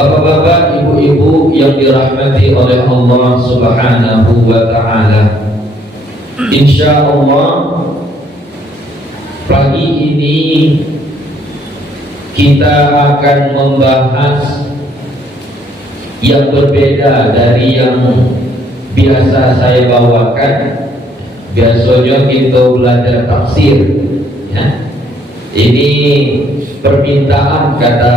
Bapak-bapak, ibu-ibu yang dirahmati oleh Allah Subhanahu wa ta'ala, insya Allah pagi ini kita akan membahas yang berbeda dari yang biasa saya bawakan. Biasanya kita belajar tafsir, ya. Ini permintaan kata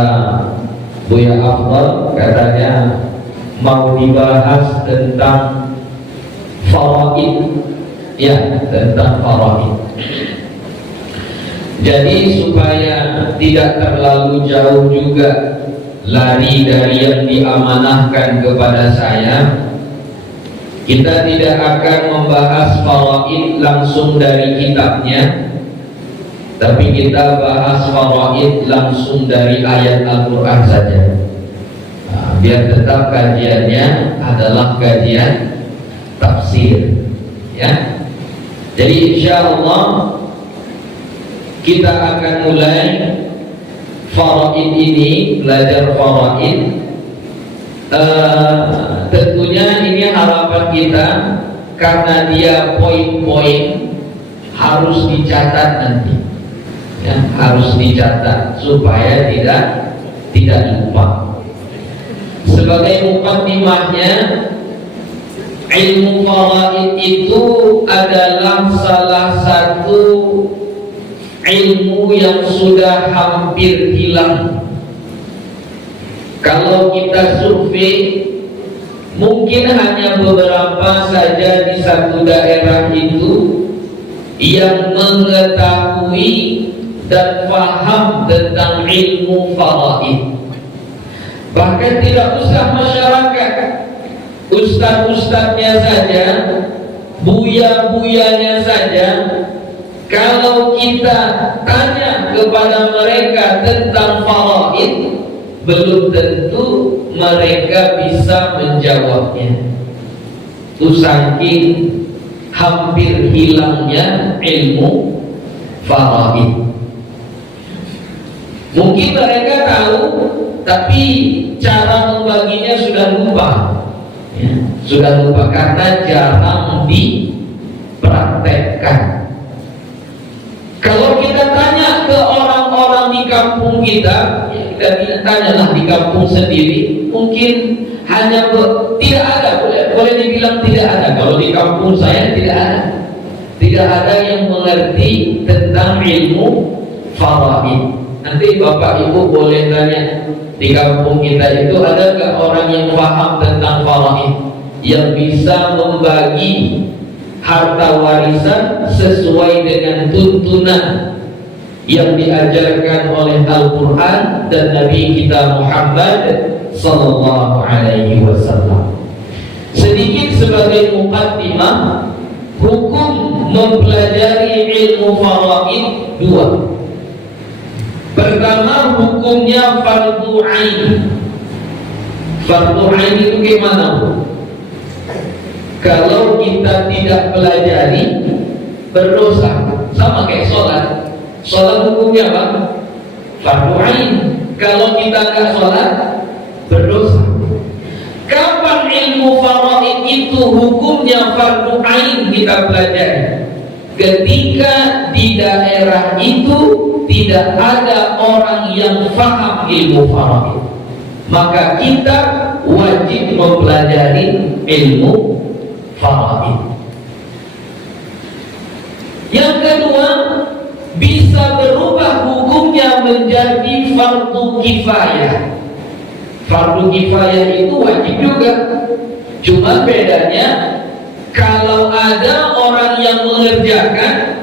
Buya Afdal, katanya mau dibahas tentang faraid, ya, tentang faraid. Jadi supaya tidak terlalu jauh juga lari dari yang diamanahkan kepada saya, kita tidak akan membahas faraid langsung dari kitabnya, tapi kita bahas faraid langsung dari ayat Al-Quran saja. Nah, biar tetap kajiannya adalah kajian tafsir, ya. Jadi insya Allah kita akan mulai faraid ini, belajar faraid. Tentunya ini harapan kita, karena dia poin-poin harus dicatat nanti, ya, harus dicatat supaya tidak lupa. Sebagai mukaddimahnya, ilmu faraid itu adalah salah satu ilmu yang sudah hampir hilang. Kalau kita survei, mungkin hanya beberapa saja di satu daerah itu yang mengetahui dan paham tentang ilmu faraid. Bahkan tidak usah masyarakat, ustaz-ustaznya saja, buya-buyanya saja, kalau kita tanya kepada mereka tentang faraid, belum tentu mereka bisa menjawabnya. Itu saking hampir hilangnya ilmu faraid. Mungkin mereka tahu, tapi cara membaginya sudah lupa, ya, sudah lupa karena jarang dipraktekkan. Kalau kita tanya ke orang-orang di kampung kita, ya, kita tanyalah di kampung sendiri, mungkin hanya tidak ada, boleh dibilang tidak ada. Kalau di kampung saya tidak ada yang mengerti tentang ilmu faraid. Nanti bapak ibu boleh tanya, di kampung kita itu ada nggak orang yang paham tentang faraid, yang bisa membagi harta warisan sesuai dengan tuntunan yang diajarkan oleh Al-Quran dan Nabi kita Muhammad sallallahu alaihi wasallam. Sedikit sebagai muqaddimah, hukum mempelajari ilmu faraid dua. Pertama, hukumnya fardu ain. Fardu ain itu gimana? Kalau kita tidak pelajari, berdosa. Sama kayak sholat. Sholat hukumnya apa? Fardu ain. Kalau kita nggak sholat, berdosa. Kapan ilmu faraid itu hukumnya fardu ain kita pelajari? Ketika di daerah itu tidak ada orang yang paham ilmu faraid, maka kita wajib mempelajari ilmu faraid. Yang kedua, bisa berubah hukumnya menjadi fardu kifayah. Fardu kifayah itu wajib juga, cuma bedanya kalau ada orang yang mengerjakan,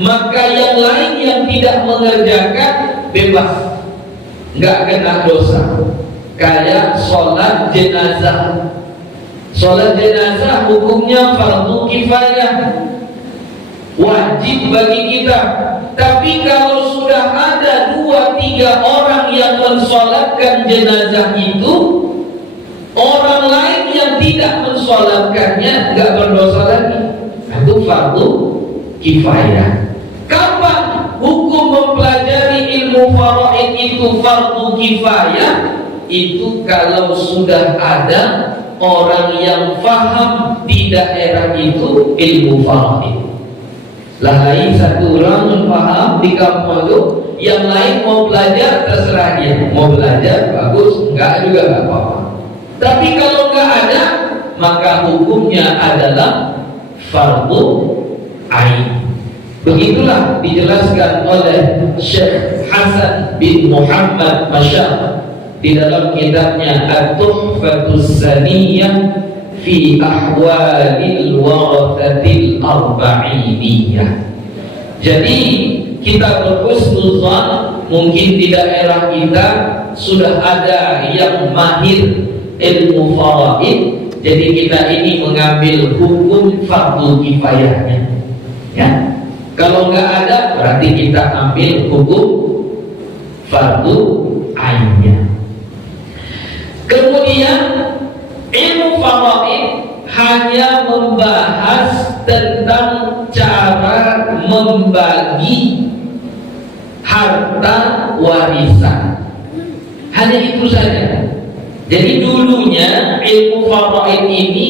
maka yang lain yang tidak mengerjakan bebas, nggak kena dosa. Kayak sholat jenazah. Sholat jenazah hukumnya fardu kifayah, wajib bagi kita. Tapi kalau sudah ada 2-3 orang yang mensolatkan jenazah itu, orang lain yang tidak mensolatkannya nggak berdosa lagi. Itu fardu kifayah. Kapan hukum mempelajari ilmu faraid itu fardu kifayah? itu kalau sudah ada orang yang faham di daerah itu ilmu faraid. Lain satu orang yang faham di kampung itu, yang lain mau belajar terserah dia. Mau belajar bagus, enggak juga enggak apa-apa. Tapi kalau enggak ada, maka hukumnya adalah fardu ain. Begitulah dijelaskan oleh Syekh Hasan bin Muhammad Masyar di dalam kitabnya At-Tuhfatus Saniyah fi Ahwalil Warathatil Arba'iniyah. Jadi kita berhusnuzan, mungkin di daerah kita sudah ada yang mahir ilmu faraid, jadi kita ini mengambil hukum fardu kifayahnya, ya. Kalau nggak ada, berarti kita ambil hukum fardu ainnya. Kemudian ilmu faraid hanya membahas tentang cara membagi harta warisan. Hanya itu saja. Jadi dulunya ilmu faraid ini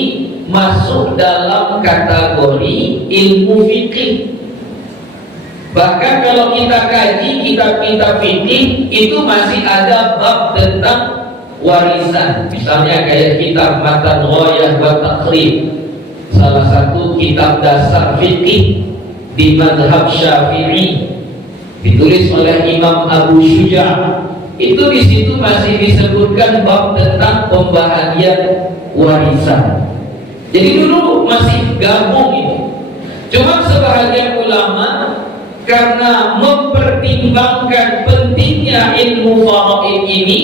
masuk dalam kategori ilmu fikih. Bahkan kalau kita kaji kitab-kitab fikih itu masih ada bab tentang warisan. Misalnya kayak kitab Matan Ghayah wa Taqrib, salah satu kitab dasar fikih di mazhab Syafi'i, ditulis oleh Imam Abu Syuja'. Itu di situ masih disebutkan bab tentang pembahagian warisan. Jadi dulu masih gabung itu. Cuma sebahagian ulama karena mempertimbangkan pentingnya ilmu faraid ini,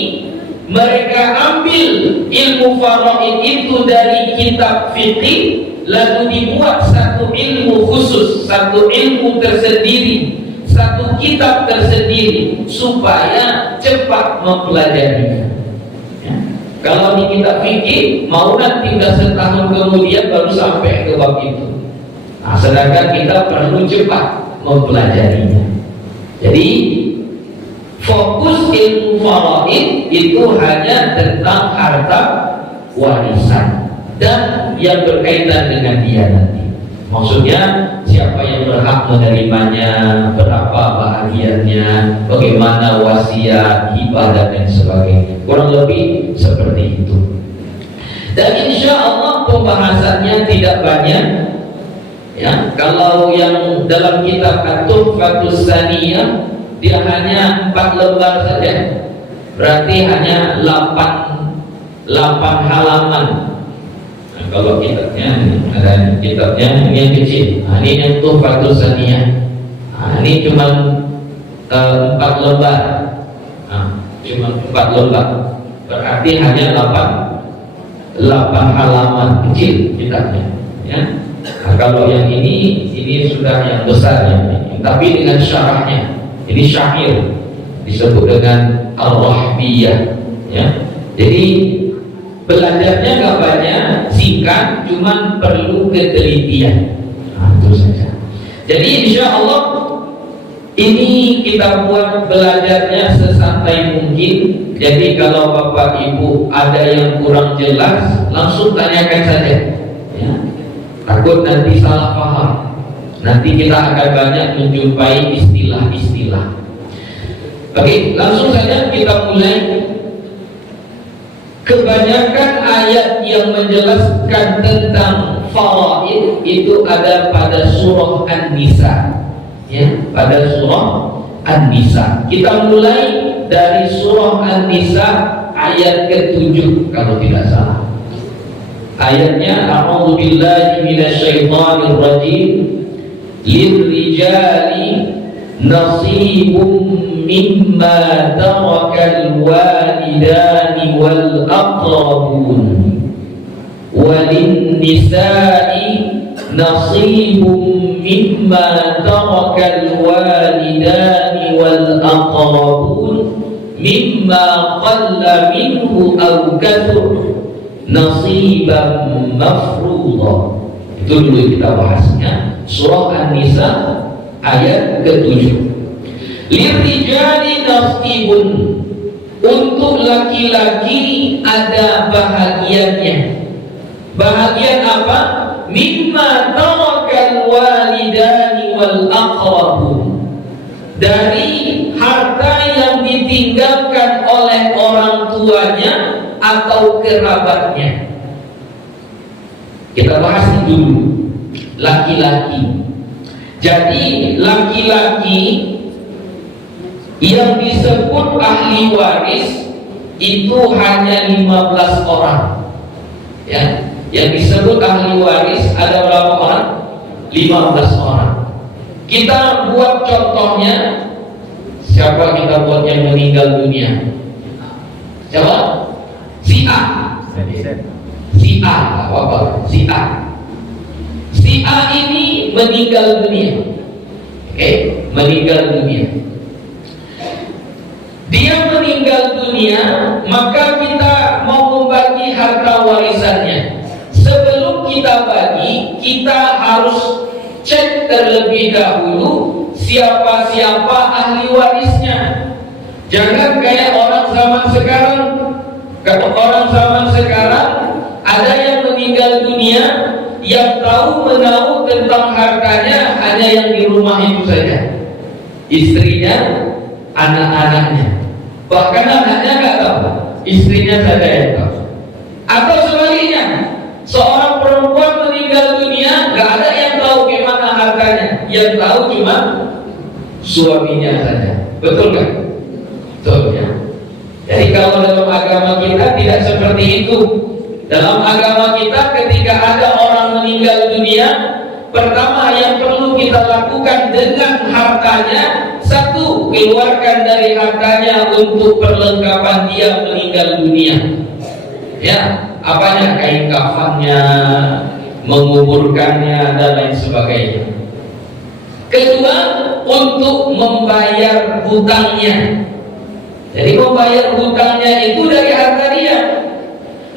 mereka ambil ilmu faraid itu dari kitab fikih, lalu dibuat satu ilmu khusus, satu ilmu tersendiri, satu kitab tersendiri, supaya cepat mempelajarinya. Ya. Kalau di kitab fikih mau nanti udah setahun kemudian baru sampai ke bab itu. Nah, sedangkan kita perlu cepat mempelajarinya. Jadi fokus ilmu faraid itu hanya tentang harta warisan dan yang berkaitan dengan dia nanti. Maksudnya siapa yang berhak menerimanya, berapa bahagiannya, bagaimana wasiat, hibah dan lain sebagainya. Kurang lebih seperti itu. Dan insya Allah pembahasannya tidak banyak. Ya, kalau yang dalam kitab At-Tuhfatus Saniyah dia hanya 4 lembar saja, berarti hanya 8 halaman. Nah, kalau kitabnya ada kitabnya ini yang kecil, nah, ini yang Tuhfatus Saniyah. Nah, ini cuma 4 lembar, nah, cuma 4 lembar, berarti hanya 8 halaman kecil kitabnya, ya. Nah, kalau yang ini sudah yang besar ya, tapi dengan syarahnya. Ini syair disebut dengan Ar-Rahbiyah, ya. Jadi belajarnya nggak banyak, singkat, cuman perlu ketelitian. Nah, itu saja. Jadi insya Allah ini kita buat belajarnya sesantai mungkin. Jadi kalau Bapak Ibu ada yang kurang jelas, langsung tanyakan saja, ya. Takut nanti salah paham. Nanti kita akan banyak menjumpai istilah-istilah. Oke, langsung saja kita mulai. Kebanyakan ayat yang menjelaskan tentang faraid itu ada pada surah An-Nisa, ya, pada surah An-Nisa. Kita mulai dari surah An-Nisa ayat ke-7 kalau tidak salah. Ayatnya a'udzu billahi minasyaitonir rajim. Lirrijali nasibum mimma tarakal walidani wal aqrabun walin nisa'i nasibum mimma tarakal walidani wal aqrabun mimma qalla minhu aw kathur nasiban mafruḍa. Itu dulu kita bahasnya. Surah An-Nisa ayat ke-7. Lirijali nasibun, Untuk laki-laki ada bahagiannya. Bahagian apa? Mimma tarakal walidani wal aqrabun, dari harta yang ditinggalkan oleh orang tuanya atau kerabatnya. Kita bahas dulu laki-laki. Jadi laki-laki yang disebut ahli waris itu hanya 15 orang. Ya, yang disebut ahli waris ada berapa orang? 15 orang. Kita buat contohnya. Siapa kita buat yang meninggal dunia? Siapa? Si A. Si A, apa? Si A. Si A ini meninggal dunia. Oke, meninggal dunia. Dia meninggal dunia, maka kita mau membagi harta warisannya. Sebelum kita bagi, kita harus cek terlebih dahulu siapa-siapa ahli warisnya. Jangan kayak orang zaman sekarang. Kalau orang zaman sekarang ada yang meninggal dunia, yang tahu menahu tentang hartanya hanya yang di rumah itu saja, istrinya, anak-anaknya. Bahkan anaknya nggak tahu, istrinya saja yang tahu. Atau sebaliknya, seorang perempuan meninggal dunia, nggak ada yang tahu gimana hartanya, yang tahu cuma suaminya saja. Betul kan? Betul ya. Jadi kalau dalam agama kita tidak seperti itu. Dalam agama kita ketika ada orang meninggal dunia, pertama yang perlu kita lakukan dengan hartanya, satu, keluarkan dari hartanya untuk perlengkapan dia meninggal dunia. Ya, apanya? Kain kafannya, menguburkannya dan lain sebagainya. Kedua, untuk membayar hutangnya. Jadi membayar hutangnya itu dari harta dia.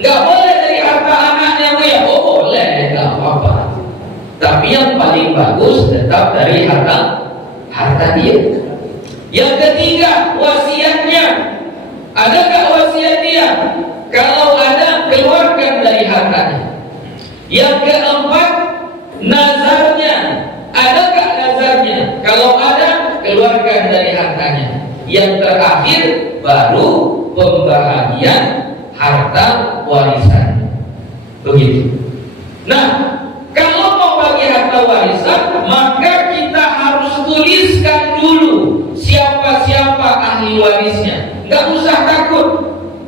Nggak boleh dari harta anaknya, ya. Oh boleh, nggak apa-apa. Tapi yang paling bagus tetap dari harta dia. Yang ketiga, wasiatnya. Ada nggak wasiat dia? Kalau ada, keluarkan dari hartanya. Yang keempat, nazarnya. Ada nggak nazarnya? Kalau ada, keluarkan dari hartanya. Yang terakhir, baru pembagian harta warisan. Begitu. Nah, kalau mau bagi harta warisan, maka kita harus tuliskan dulu siapa-siapa ahli warisnya. Nggak usah takut.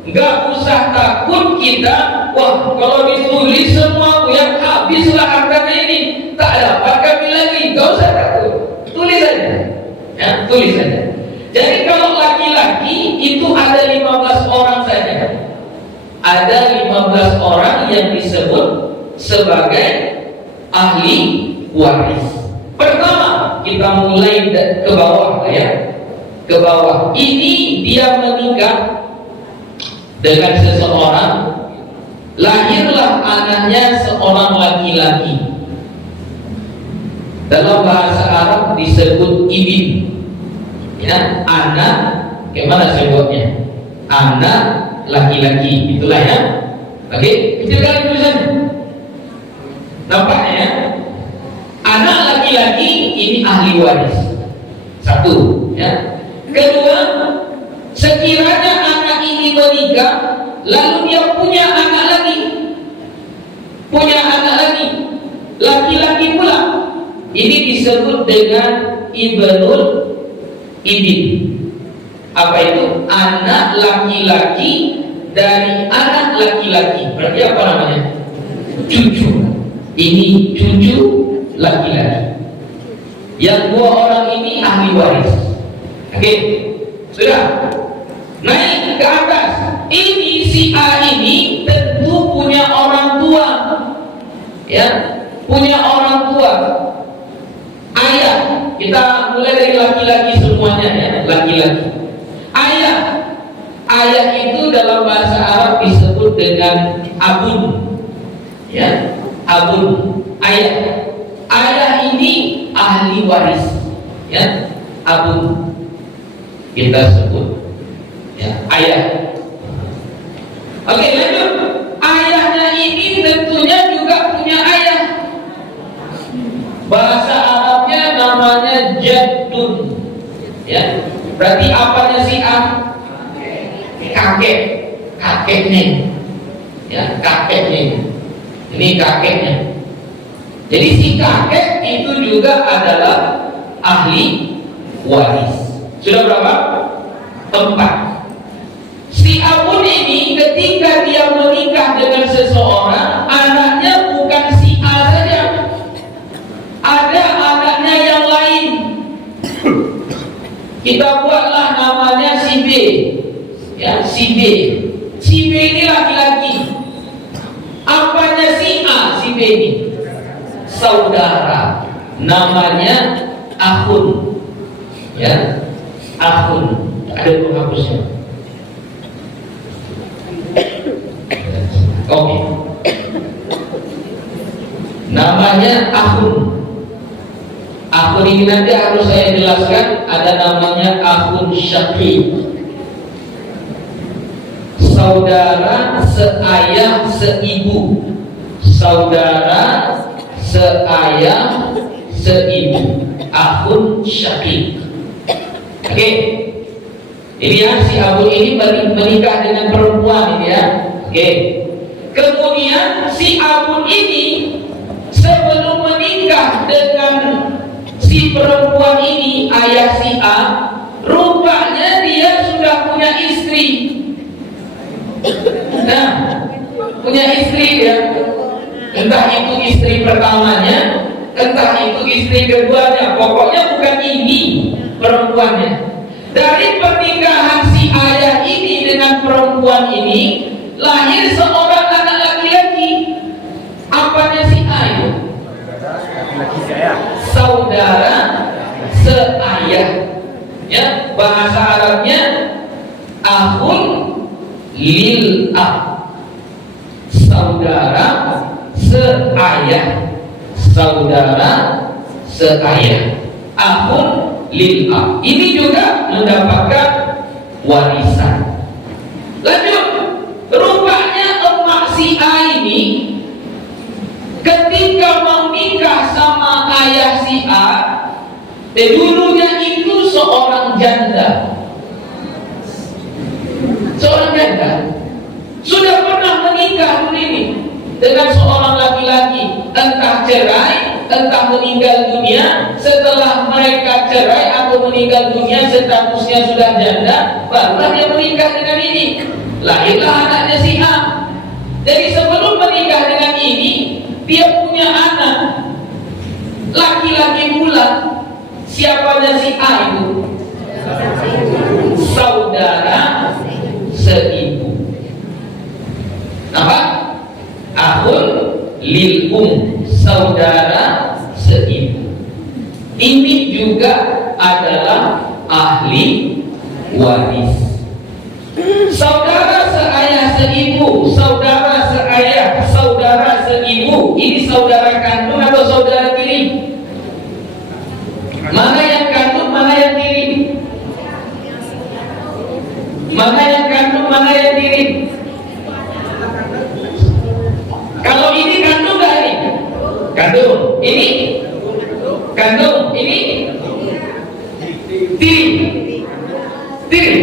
Nggak usah takut kita, wah kalau ditulis semua yang habislah hartanya ini, tak dapat kami lagi. Nggak usah takut. Tulis saja. Ya, tulis saja. Jadi kalau laki-laki itu ada 15 orang saja. Ada 15 orang yang disebut sebagai ahli waris. Pertama, kita mulai ke bawah ya. Ke bawah. Ini dia menikah dengan seseorang, lahirlah anaknya seorang laki-laki. Dalam bahasa Arab disebut ibn. Ya, anak, gimana sebutnya? Anak laki-laki, itulah ya. Oke, kecilkan tulisannya. Nampaknya ya? Anak laki-laki ini ahli waris. Satu, ya. Kedua, sekiranya anak ini menikah, lalu dia punya anak lagi, laki-laki pula. Ini disebut dengan ibnul ibn. Apa itu? Anak laki-laki dari anak laki-laki. Berarti apa namanya? Cucu. Ini cucu laki-laki. Yang dua orang ini ahli waris. Oke, sudah. Naik ke atas. Ini si A ini tentu punya orang tua. Ya, punya orang tua. Ayah. Kita mulai dari laki-laki semuanya ya, laki-laki. Ayah itu dalam bahasa Arab disebut dengan abun. Ya, abun. Ayah ini ahli waris. Ya, abun. Kita sebut. Ya, ayah. Oke, lanjut. Ayahnya ini tentunya juga punya ayah. Bahasa Arabnya namanya jaddun. Ya, berarti apanya si A? Kakek, kakeknya. Ya, kakeknya. Ini kakeknya. Jadi si kakek itu juga adalah ahli waris. Sudah berapa? 4. Si abun ini ketika dia menikah dengan seseorang, anaknya bukan si A saja, ada anaknya yang lain. Kita buatlah namanya si B. Ya, si B. Si B ini laki-laki. Apanya si A? Si B ini saudara. Namanya akhun. Ya, akhun. Ada penghapusnya. Oke. Namanya akhun. Akhun ini nanti harus saya jelaskan. Ada namanya akhun syaqi. Saudara seayah seibu. Saudara seayah seibu. Akhun syaqi. Oke. Ini ya, si abun ini menikah dengan perempuan ini ya. Oke. Kemudian si abun ini sebelum menikah dengan si perempuan ini, ayah si A, rupanya dia sudah punya istri. Nah, punya istri ya. Entah itu istri pertamanya, entah itu istri keduanya, pokoknya bukan ini perempuannya. Dari pernikahan si ayah ini dengan perempuan ini lahir seorang anak laki-laki. Apanya si A itu? Saudara seayah. Ya, bahasa Arabnya akhun lil ab. Saudara seayah. Saudara seayah. Akhun lil ab. Ini juga mendapatkan warisan. Lanjut. Rupanya emak si A ini ketika mau nikah sama ayah si A, dulunya itu seorang janda. Seorang janda sudah pernah menikah dulu ini dengan seorang laki-laki, entah cerai, entah meninggal dunia. Setelah mereka cerai atau meninggal dunia, statusnya sudah janda, barulah dia menikah dengan ini. Lahirlah anaknya si A. Jadi sebelum menikah dengan ini, dia punya anak laki-laki pula. Siapanya si A itu? Saudara seibu. Apa? Akhun lil saudara seibu. Ini juga adalah ahli waris. Saudara seayah seibu, saudara seayah, saudara seibu. Ini saudara kandung atau saudara tiri? Mana yang kandung, mana yang tiri? Mana yang kandung, mana yang tiri? Kalau ini kandung gak ini? Kandung. Ini? Kandung. Ini? Tiri. Tiri.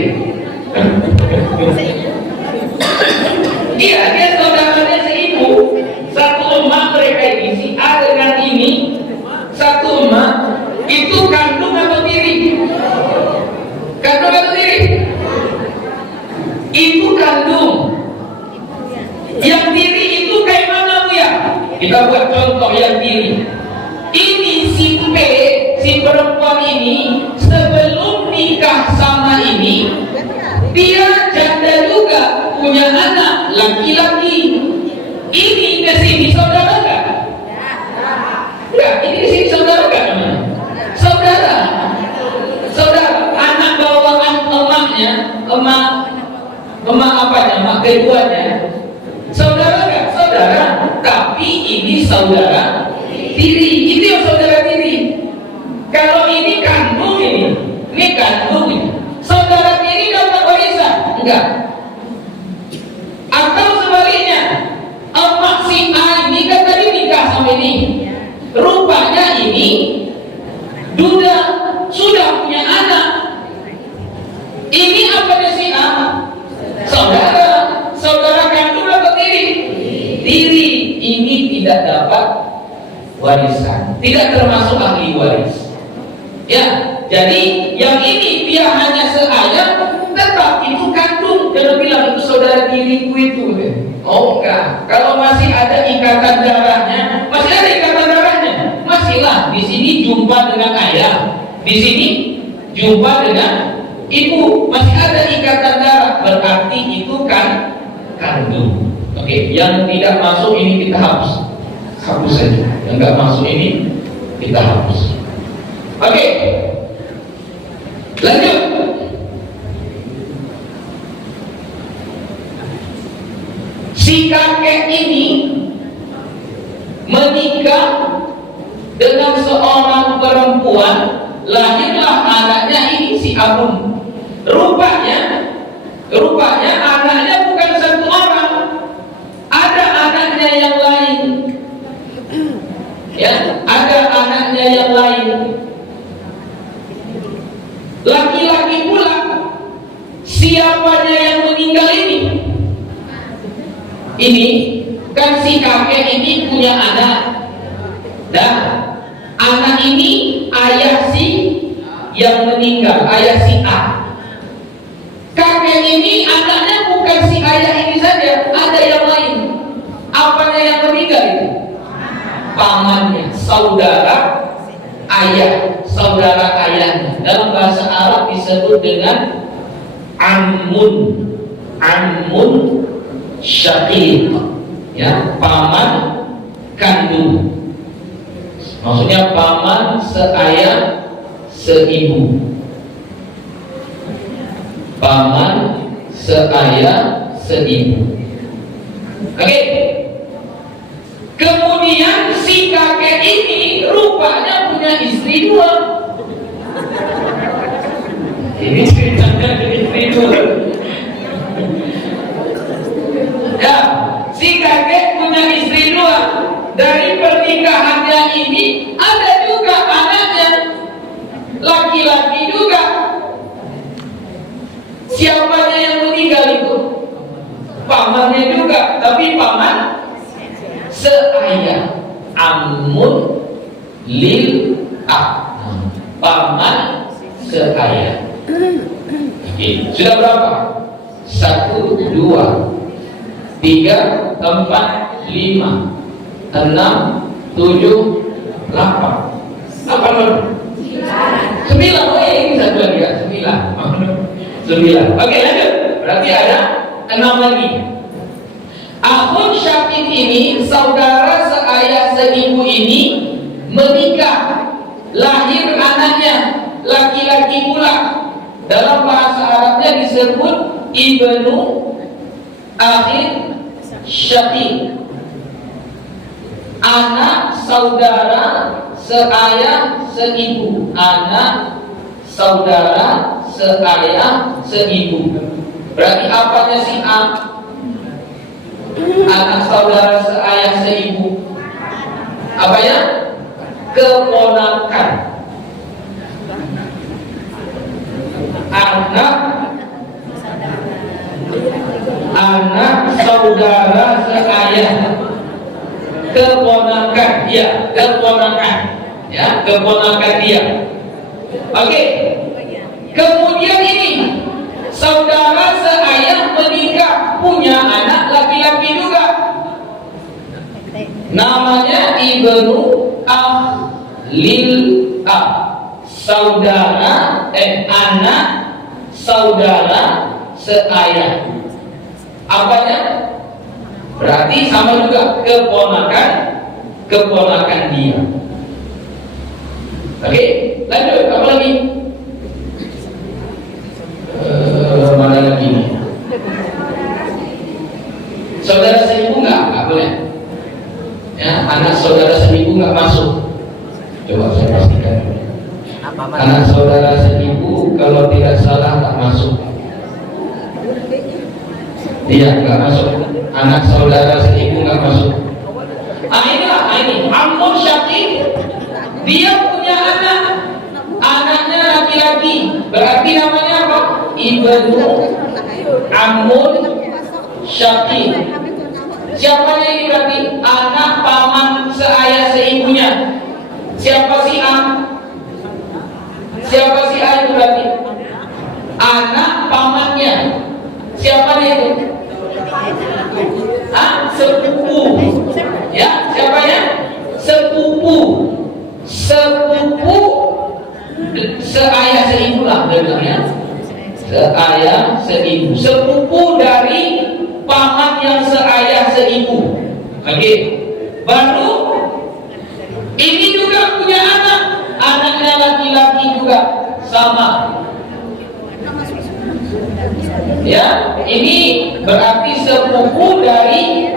Iya, dia saudaranya seibu. Satu emak mereka ini, si A dengan ini, satu emak. Itu kandung atau tiri? Kandung atau tiri? Itu kandung. Yang tiri itu kayak mana Bu ya? Kita buat contoh yang tiri. Ini si P, si perempuan ini sebelum nikah sama ini, dia janda juga, punya anak laki-laki. Ini ke sini saudara kan? Enggak, ini ke sini saudara kan? Saudara. Saudara, anak bawaan emaknya, emak apanya? Emak keduanya. Saudara kan? Saudara. Tapi ini saudara tiri. Itu yang saudara tiri. Kalau ini kandung ini kandung ini. Saudara tiri dapat warisan. enggak. Atau sebaliknya, emak si A ini kan tadi nikah sama ini, rupanya ini sudah punya anak. Ini apanya si A? Saudara kandung atau diri. Ini tidak dapat warisan, tidak termasuk ahli waris. Ya, jadi yang ini dia hanya seayah, tetap itu kandung. Jangan bilang itu saudara diriku itu. Oh enggak. Kalau masih ada ikatan darahnya, masihlah. Di sini jumpa dengan ayah, di sini jumpa dengan ibu, masih ada ikatan darah, berarti itu kan kandung. Oke, yang tidak masuk ini kita hapus saja. Yang nggak masuk ini kita hapus. Oke, lanjut. Si kakek ini menikah dengan seorang perempuan, lahirlah anaknya ini si Abun. Rupanya anaknya bukan satu orang, ada anaknya yang lain. Ya, ada anaknya yang lain. Laki-laki pula. Siapanya yang meninggal ini? Ini kan si kakek ini punya anak. Dan anak ini ayah si yang meninggal, ayah si A. Kakek ini anaknya bukan si ayah ini saja, ada yang lain. Apanya yang meninggal itu? Pamannya, saudara ayah, saudara ayahnya. Dalam bahasa Arab disebut dengan amun syaqiq, ya, paman kandung. Maksudnya paman seayah seibu. Paman seayah seibu. Oke. Kemudian si kakek ini rupanya punya istri dua. Ini ceritanya istri dua. Ya, si kakek punya istri dua. Dari pernikahannya ini ada juga anaknya, laki-laki juga. Siapanya yang meninggal itu? Pamannya juga, tapi paman seayah, amun lil ab, paman seayah. Oke, sudah berapa? 1, 2, 3, 4, 5, 6, 7, 8. 9. Oh ya, ini satu lagi ya, 9. Oke, lanjut. Berarti ada 6 lagi. Akhun syaqiq ini, saudara seayah seibu ini menikah, lahir anaknya, laki-laki pula. Dalam bahasa Arabnya disebut ibnu akhin syaqiq, anak saudara seayah seibu. Anak saudara seayah seibu. Berarti apanya si A? Anak saudara seayah seibu. Apa ya? Keponakan. Anak saudara seayah. Keponakan, ya, keponakan. Ya, keponakan dia. Oke. Kemudian ini saudara seayah menikah, punya anak laki-laki juga. Namanya ibnu akhlil ab. Saudara anak saudara seayah. Apanya? Berarti sama juga keponakan dia. Oke, lanjut. Apa lagi? Mana lagi nih? Saudara seibu nggak boleh. Ya, anak saudara seibu nggak masuk. Coba saya pastikan. Anak saudara seibu kalau tidak salah nggak masuk. Iya, nggak masuk. Anak saudara seibu nggak masuk. Ini ammun syakik. Dia punya anak, anaknya laki-laki, berarti namanya apa? Ibnu ammun syakik. Siapa ini berarti? Anak paman seayah seibunya. Siapa si A? Siapa si A itu berarti? Anak pamannya. Siapa dia itu? Sepupu. Ya, siapa ya? Sepupu. Sepupu seayah seibu lah bilangnya. Seayah seibu. Sepupu dari paman yang seayah seibu. Oke. Baru ini juga punya anak. Anaknya laki-laki juga sama. Ya, ini berarti sepupu dari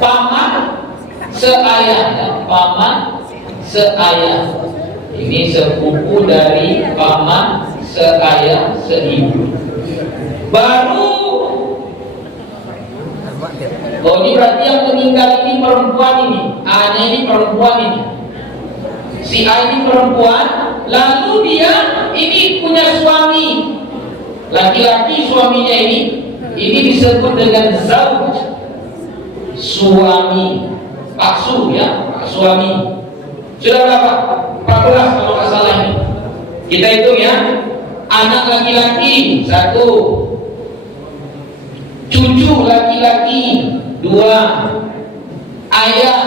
paman seayah, ya. Paman seayah. Ini sepupu dari paman seayah seibu. Baru, ini berarti yang meninggal ini perempuan ini. A-nya ini perempuan ini. Si A ini perempuan, lalu dia ini punya suami. Laki-laki suaminya ini disebut dengan zauj, suami, paksu ya, pak suami. Sudah berapa? 14 kalau nggak salah ini. Kita hitung ya. Anak laki-laki 1, cucu laki-laki 2, ayah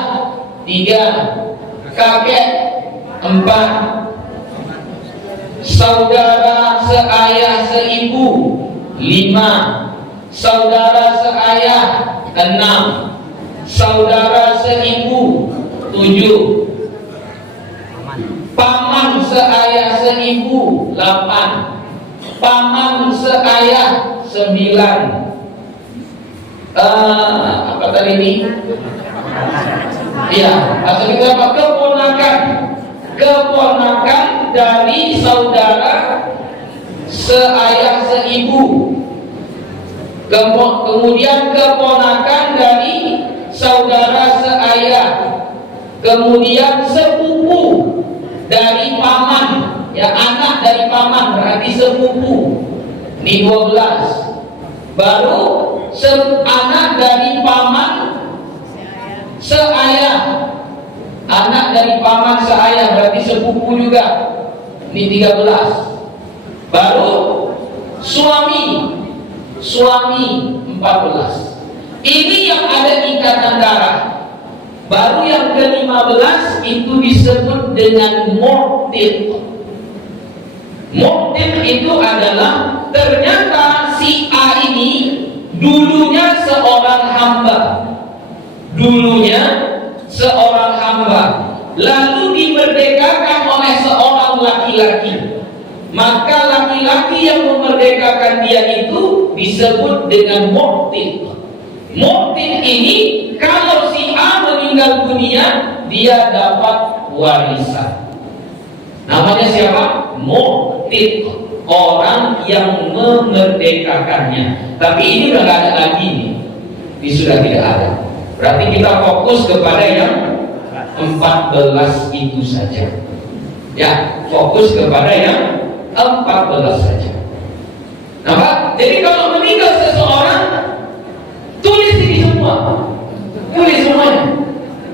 3, kakek 4, saudara seayah seibu 5, saudara seayah 6, saudara seibu 7, paman seayah seibu 8, paman seayah 9. Apa tadi ini? Iya, asal kita apa? Keponakan dari saudara seayah seibu. Kemudian keponakan dari saudara seayah. Kemudian sepupu dari paman, ya, anak dari paman berarti sepupu. Ini 12. Baru anak dari paman seayah. Anak dari paman seayah berarti sepupu juga. Ini 13. Baru suami 14. Ini yang ada ikatan darah. Baru yang ke-15 itu disebut dengan mu'tiq. Mu'tiq itu adalah ternyata si A ini dulunya seorang hamba. Lalu dimerdekakan oleh seorang laki-laki. Maka laki-laki yang memerdekakan dia itu disebut dengan mu'tiq. Mu'tiq ini kalau si A meninggal dunia, dia dapat warisan. Namanya siapa? Mu'tiq, orang yang memerdekakannya. Tapi ini udah gak ada lagi nih. Ini sudah tidak ada. Berarti kita fokus kepada yang 14 itu saja. Ya, fokus kepada yang 14 saja. Nah, Pak, jadi kalau meninggal seseorang, tulis ini semua. Tulis semuanya.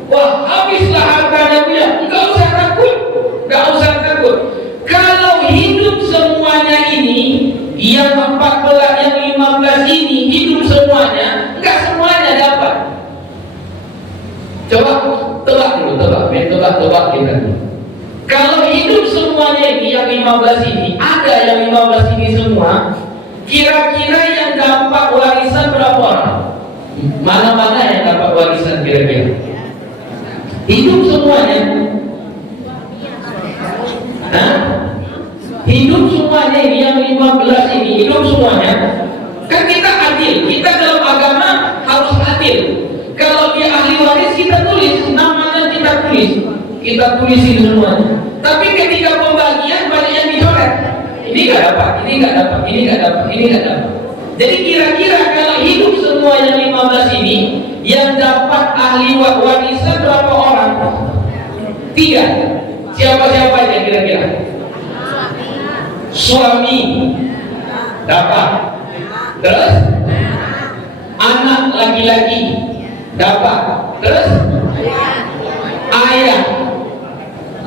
Wah, habislah hartanya punya. Enggak usah takut. Kalau hidup semuanya ini, yang 14, yang 15 ini hidup semuanya, enggak semuanya dapat. Coba tebak kita dulu. Kalau hidup semuanya ini, yang 15 ini, ada yang 15 ini semua, kira-kira yang dapat warisan berapa orang? Mana-mana yang dapat warisan kira-kira? Hidup semuanya. Hidup semuanya ini, yang 15 ini, hidup semuanya. Kan kita adil, kita dalam agama harus adil. Kalau dia ahli waris, kita tulis, namanya kita tulisin semuanya. Tapi ketika pembagian banyak yang dicoret. Ini nggak dapat. Jadi kira-kira kalau hidup semua yang 15 ini, yang dapat ahli warisan berapa orang? 3. Siapa-siapa aja kira-kira? Suami dapat. Terus anak laki-laki dapat. Terus ayah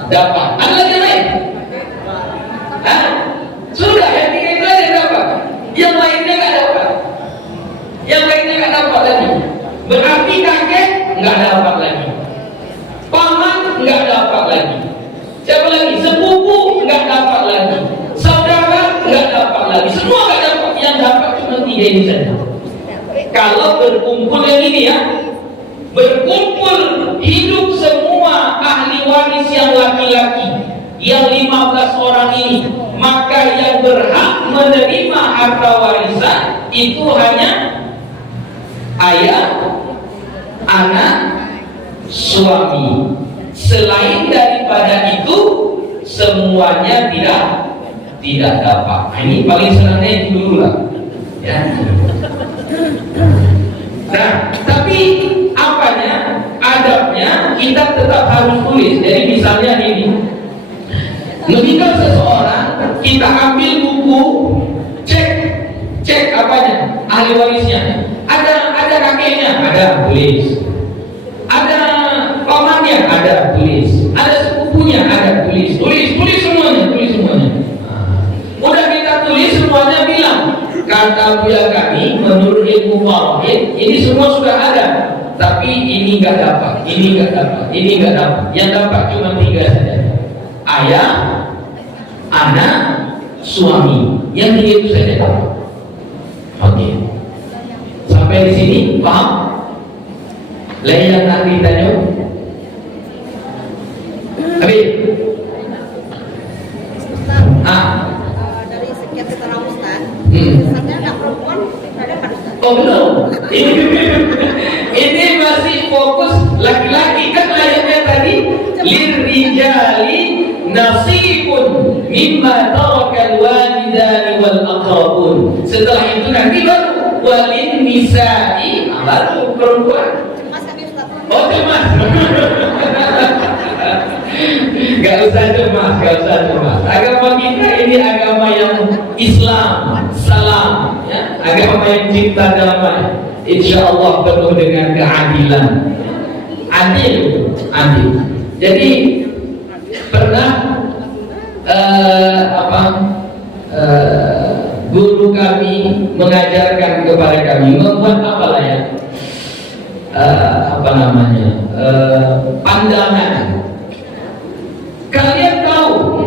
dapat. Ada lagi lain? Hah? Sudah, yang 3 itu aja dapat. Yang lainnya nggak dapat. Yang lainnya nggak dapat lagi. Berarti kakek nggak dapat lagi. Paman nggak dapat lagi. Siapa lagi? Sepupu nggak dapat lagi. Saudara nggak dapat lagi. Semua nggak dapat. Yang dapat cuma 3 ini saja. Kalau berkumpul yang ini ya, berkumpul hidup semua ahli waris yang laki-laki, yang 15 orang ini, maka yang berhak menerima harta warisan itu hanya ayah, anak, suami. Selain daripada itu semuanya tidak dapat. Ini paling senangnya itu dulu lah ya. Nah, tapi apanya, adabnya kita tetap harus tulis. Jadi misalnya ini, meninggal seseorang, kita ambil buku, cek apanya, ahli warisnya. Ada kakeknya, ada, tulis. Ada pamannya, ada, tulis. Ada sepupunya, ada, tulis. Tulis semuanya. Udah kita tulis semuanya, bilang kata buya kami menurut ilmu faraid ini semua sudah ada, tapi ini nggak dapat, ini nggak dapat. Yang dapat cuma 3 saja, ayah, anak, suami. Yang 3 itu saja dapat. Oke, sampai di sini paham? Lain yang nak ditanya? Habis? Dari sekian setara Ustaz, misalnya anak perempuan ada pada Ustaz. Oh belum. Ini masih fokus laki-laki. Kan ayatnya tadi lirrijali nasibun mimma tarakal walidani wal aqrabun. Setelah itu nanti baru walin nisa'i, baru perempuan. Cemas kan Ustaz? Oh cemas. Gak usah cemas. Agama kita ini agama yang Islam, salam, ya? Agama yang cinta damai. Insya Allah penuh dengan keadilan. Adil. Jadi pernah guru kami mengajarkan kepada kami membuat pandangan. Kalian tahu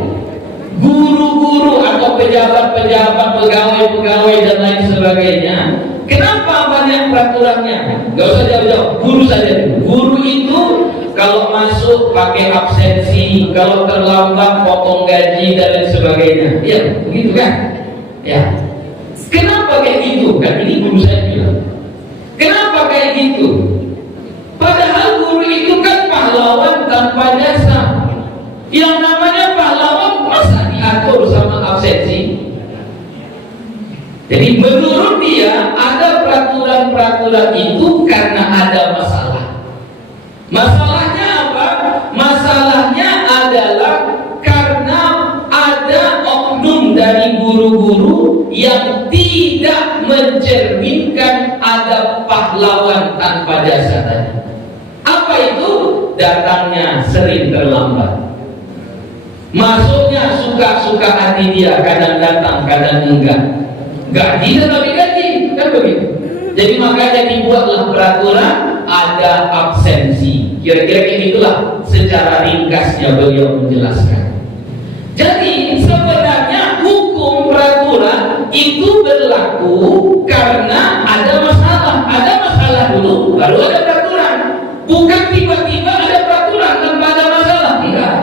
guru-guru atau pejabat-pejabat, pegawai-pegawai dan lain sebagainya, kenapa banyak peraturannya? Gak usah jauh-jauh, guru saja. Guru itu kalau masuk pakai absensi, kalau terlambat potong gaji dan lain sebagainya. Iya, begitu kan? Ya. Kenapa kayak gitu? Kan ini guru saya bilang. Kenapa kayak gitu? Padahal guru itu kan pahlawan tanpa jasa. Yang namanya pahlawan masa diatur sama absensi? Jadi menurut dia ada peraturan-peraturan itu karena ada masalah. Masalahnya apa? Masalahnya adalah karena ada oknum dari guru-guru yang tidak mencerminkan ada pahlawan tanpa jasa tadi. Apa itu? Datangnya sering terlambat. Masuknya suka-suka hati dia, kadang datang, kadang enggak. Gaji tetapi gaji, kan begitu. Jadi makanya dibuatlah peraturan ada absensi. Kira-kira itulah secara ringkasnya beliau menjelaskan. Jadi sebenarnya hukum peraturan itu berlaku karena ada masalah dulu, baru ada peraturan. Bukan tiba-tiba ada peraturan tanpa ada masalah, enggak.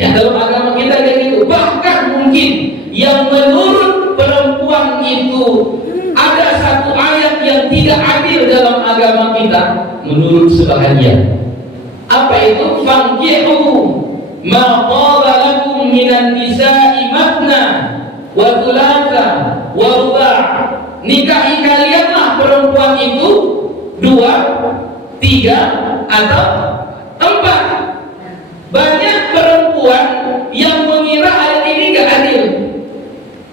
Ya, dalam agama kita kayak gitu. Bahkan mungkin yang menurut perempuan itu ada satu ayat yang tidak adil dalam agama kita menurut sebahagian. Apa itu? Fankihu ma qala lakum minan nisa'i matna wa thulatha wa ruba'. nikahi kalianlah perempuan itu 2, 3 atau 4. Banyak perempuan yang mengira ayat ini gak adil.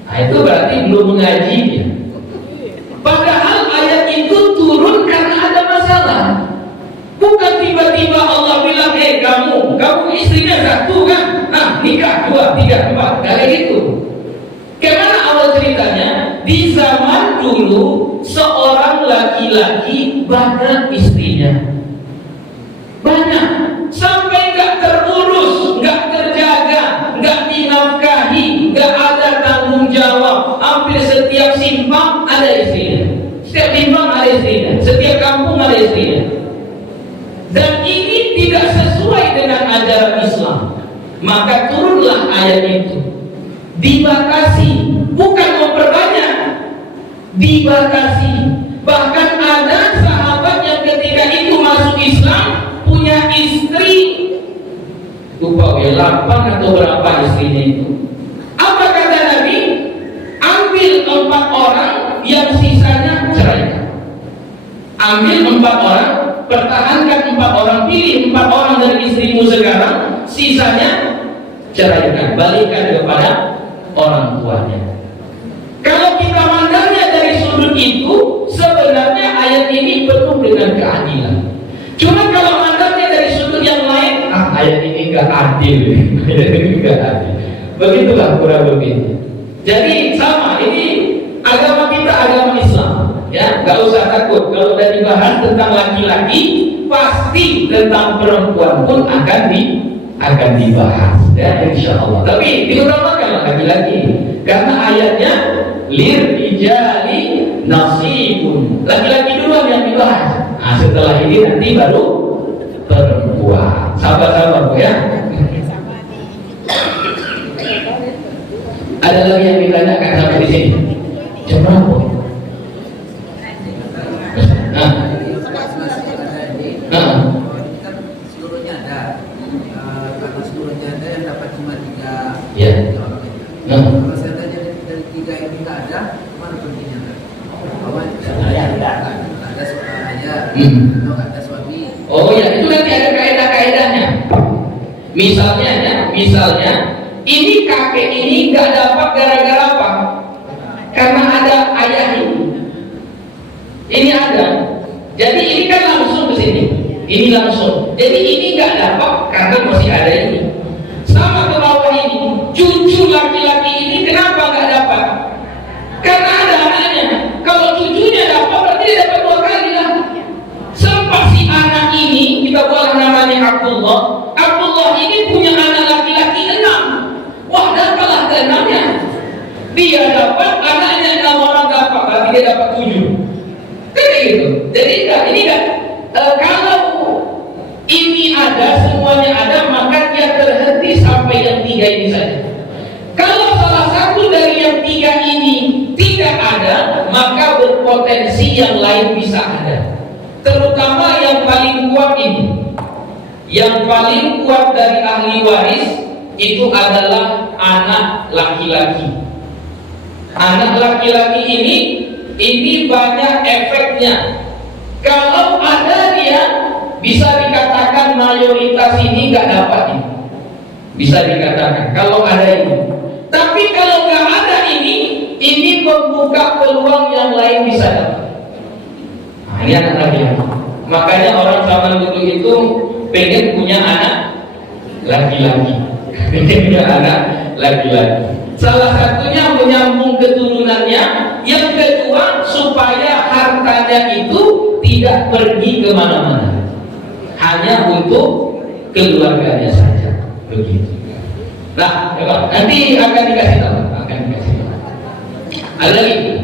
Nah, itu berarti belum mengaji dia. Padahal ayat itu turun karena ada masalah. Bukan tiba-tiba Allah bilang, kamu istrinya 1 kan? Nah, nikah 2, 3, 4. Kayak gitu. Kemana awal ceritanya? Di zaman dulu seorang laki-laki banyak istrinya. Banyak. Sampai gak terurus, gak terjaga, gak dinafkahi, gak ada tanggung jawab. Hampir setiap simpang ada istrinya. Setiap simpang ada istrinya. Setiap kampung ada istrinya. Dan ini tidak sesuai dengan ajaran Islam. Maka turunlah ayat itu. Dibatasi, bukan memperbanyak. Dibatasi. Bahkan ada sahabat yang ketika itu masuk Islam punya istri, lupa 8 atau berapa istrinya itu. Apa kata Nabi? Ambil 4 orang, yang sisanya ceraikan. Ambil 4 orang, pertahankan 4 orang, pilih 4 orang dari istrimu sekarang, sisanya ceraikan, balikan kepada orang tuanya. Kalau kita mandangnya dari sudut itu, sebenarnya ayat ini penuh dengan keadilan. Cuma kalau mandangnya dari sudut yang lain, ayat ini gak adil. Ayat ini gak adil. Begitulah kurang lebih. Jadi sama, ini agama kita agama Islam. Ya, gak usah takut. Kalau udah dibahas tentang laki-laki, pasti tentang perempuan pun akan dibahas. Ya, insya Allah. Tapi diutamakan laki-laki, karena ayatnya lirijali nasibun. Laki-laki duluan yang dibahas. Nah, setelah ini nanti baru perempuan. Sabar-sabar ya. Ada lagi yang ditanyakan sampai di sini? Jam berapa? Seluruhnya ada, karena seluruhnya ada yang dapat cuma 3. Ya. Kalau saya tanya dari 3 ini nggak ada, mana pentingnya? Bahwa ada seorang ayah atau ada suami. Oh ya, itu nanti ada kaidah-kaidahnya. Misalnya, ini kakek ini nggak dapat gara-gara apa? Karena ada ayah ini. Ini ada. Jadi ini kan langsung ke sini. Ini langsung. Jadi ini nggak dapat karena masih ada ini. Sama ke bawah ini. Cucu laki-laki ini kenapa nggak dapat? Karena ada anaknya. Kalau cucunya dapat, berarti dia dapat 2 kali lah. Sempat si anak ini, kita buat namanya Abdullah. Abdullah ini punya anak laki-laki 6. Wah, dan kalah ke-6-nya. Dia dapat, anaknya 6 orang dapat, berarti dia dapat 7. Kayak gitu. Jadi ini enggak. Kalau ini ada, semuanya ada, maka dia terhenti sampai yang 3 ini saja. Kalau salah satu dari yang 3 ini tidak ada, maka berpotensi yang lain bisa ada. Terutama yang paling kuat ini. Yang paling kuat dari ahli waris itu adalah anak laki-laki. Anak laki-laki ini banyak efeknya. Kalau ada dia, bisa dikatakan mayoritas ini nggak dapat ini. Bisa dikatakan kalau ada ini. Tapi kalau nggak ada ini membuka peluang yang lain bisa dapat. Nah, ini anak laki-laki. Makanya orang zaman dulu itu pengen punya anak laki-laki. Pengen punya anak laki-laki. Salah satunya menyambung keturunannya. Yang kedua, supaya hartanya itu tidak pergi kemana-mana, hanya untuk keluarganya saja. Begitu. Nah, nanti akan dikasih tahu. Ada lagi?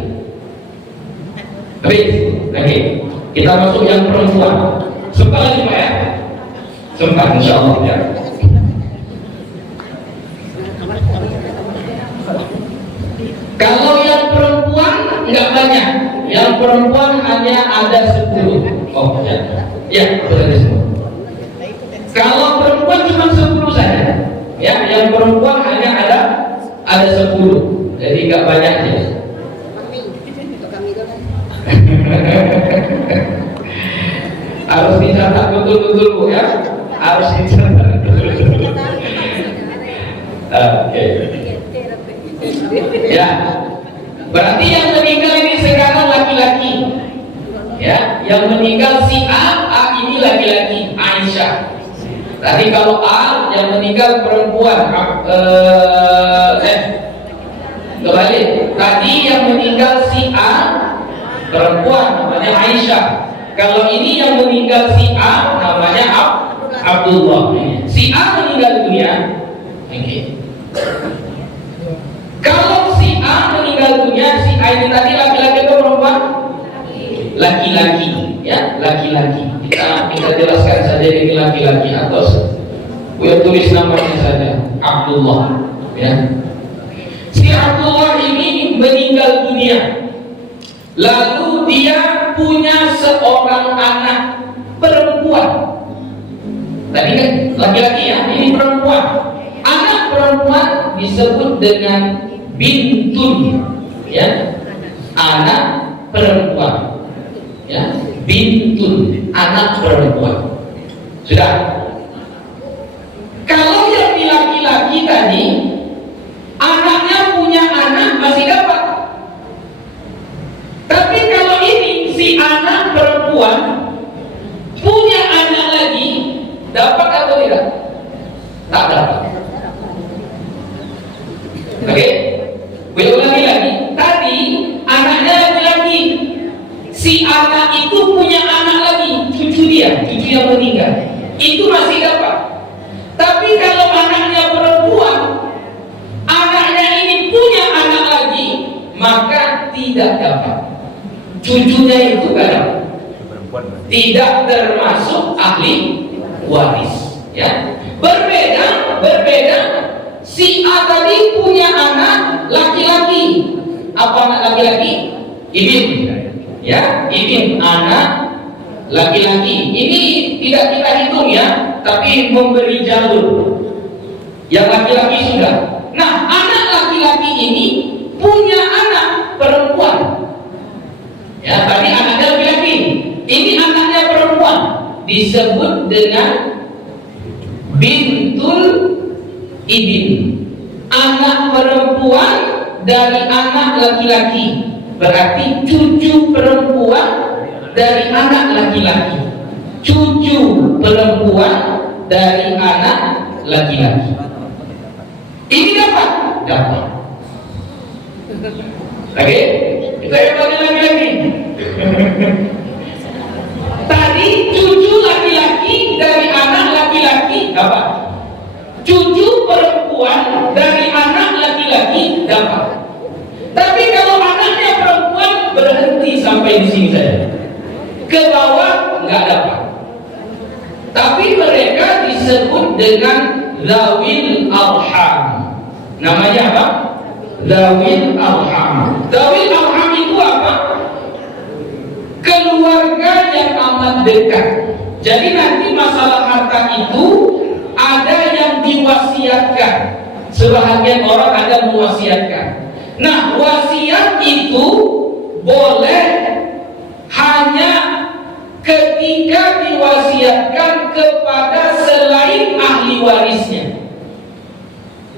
Habis lagi. Kita masuk yang perempuan. Sempat lagi Pak ya? Sempat insya Allah ya. Kalau yang perempuan nggak banyak, yang perempuan hanya ada 10. Oh ya, ya ada 10. Kalau perempuan cuma 10 saja, ya, yang perempuan hanya ada 10, jadi nggak banyak ya. betul-betul Bu ya, harus dicatat. Oke. Ya, berarti yang meninggal ini sekarang laki-laki. Ya, yang meninggal si A ini laki-laki, Aisyah. Tadi kalau A yang meninggal perempuan, kembali. Tadi yang meninggal si A perempuan, namanya Aisyah. Kalau ini yang meninggal si A namanya Abdullah. Si A meninggal dunia. Okay. Kalau si A meninggal dunia, si A ini tadi laki-laki atau perempuan? Laki-laki, ya, laki-laki. Kita jelaskan saja ini laki-laki atau kita tulis namanya saja, Abdullah, ya. Si Abdullah ini meninggal dunia. Lalu dia punya seorang anak perempuan. Tadi kan laki-laki ya, ini perempuan. Anak perempuan disebut dengan bintun, ya, anak perempuan. Ya, bintun, anak perempuan. Sudah. Kalau yang laki-laki tadi, anaknya punya anak masih dapat. Tapi kalau ini si anak perempuan punya anak lagi, dapat atau tidak? Tak dapat. Oke? Gue ulangi lagi. Tadi anaknya laki-laki. Si anak itu punya anak lagi, cucu dia, cucu yang meninggal. Itu masih dapat. Tapi kalau anaknya perempuan, anaknya ini punya anak lagi, maka tidak dapat. Cucunya itu gak dapat. Tidak termasuk ahli waris. Ya, berbeda. Si A tadi punya anak laki-laki. Apa anak laki-laki? Ibn. Ya, ibn, anak laki-laki. Ini tidak kita hitung ya, tapi memberi jalur. Yang laki-laki sudah. Nah, anak laki-laki ini punya anak perempuan. Ya, tadi anaknya laki-laki. Ini anaknya perempuan. Disebut dengan bintul ibn. Anak perempuan dari anak laki-laki. Berarti cucu perempuan dari anak laki-laki. Cucu perempuan dari anak laki-laki. Ini dapat? Dapat. Oke? Kita yang bagi lagi-lagi. Tadi cucu laki-laki dari anak laki-laki dapat. Cucu perempuan dari anak laki-laki dapat. Tapi kalau anaknya perempuan berhenti sampai di sini saja. Ke bawah nggak dapat. Tapi mereka disebut dengan zawil arham. Namanya apa? Zawil arham. Zawil arham itu apa? Keluarga yang amat dekat. Jadi nanti masalah harta itu ada yang diwasiatkan. Sebahagian orang ada mewasiatkan. Nah, wasiat itu boleh hanya ketika diwasiatkan kepada selain ahli warisnya.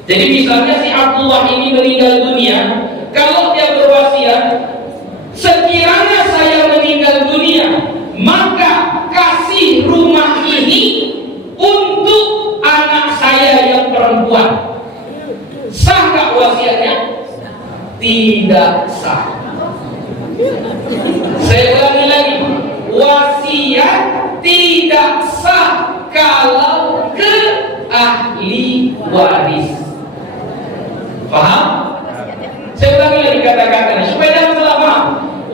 Jadi misalnya si Abdullah ini meninggal dunia, kalau dia berwasiat, sekiranya saya meninggal dunia, maka kasih rumah ini untuk anak saya yang perempuan. Sah nggak wasiatnya? Tidak sah. Saya ulangi lagi, wasiat tidak sah kalau ke ahli waris. Paham? Saya ulangi lagi kata-katanya supaya jangan salah paham.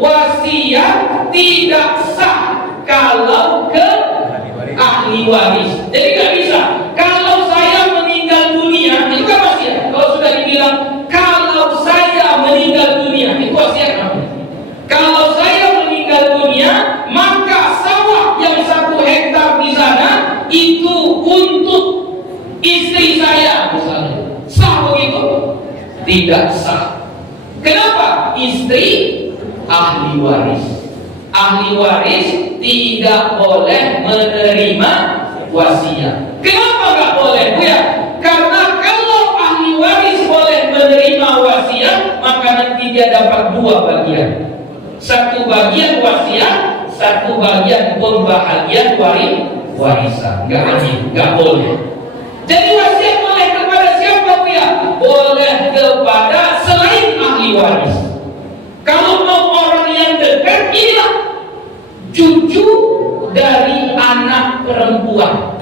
Wasiat tidak sah kalau ke ahli waris. Jadi nggak bisa. Kalau saya meninggal dunia, itu kan wasiat. Kalau sudah dibilang kalau saya meninggal dunia, itu wasiat namanya. Kalau saya meninggal dunia, maka sawah yang 1 hektar di sana itu untuk istri saya, misalnya. Sah begitu? Tidak sah. Kenapa? Istri ahli waris. ahli waris tidak boleh menerima wasiat. Kenapa nggak boleh, Bu ya? Karena kalau ahli waris boleh menerima wasiat, maka nanti dia dapat dua bagian. Satu bagian wasiat, satu bagian pembahagian warisan. Nggak adil, nggak boleh. Jadi wasiat boleh kepada siapa, Bu ya? Boleh kepada selain ahli waris. Kalau mau orang yang dekat, inilah cucu dari anak perempuan.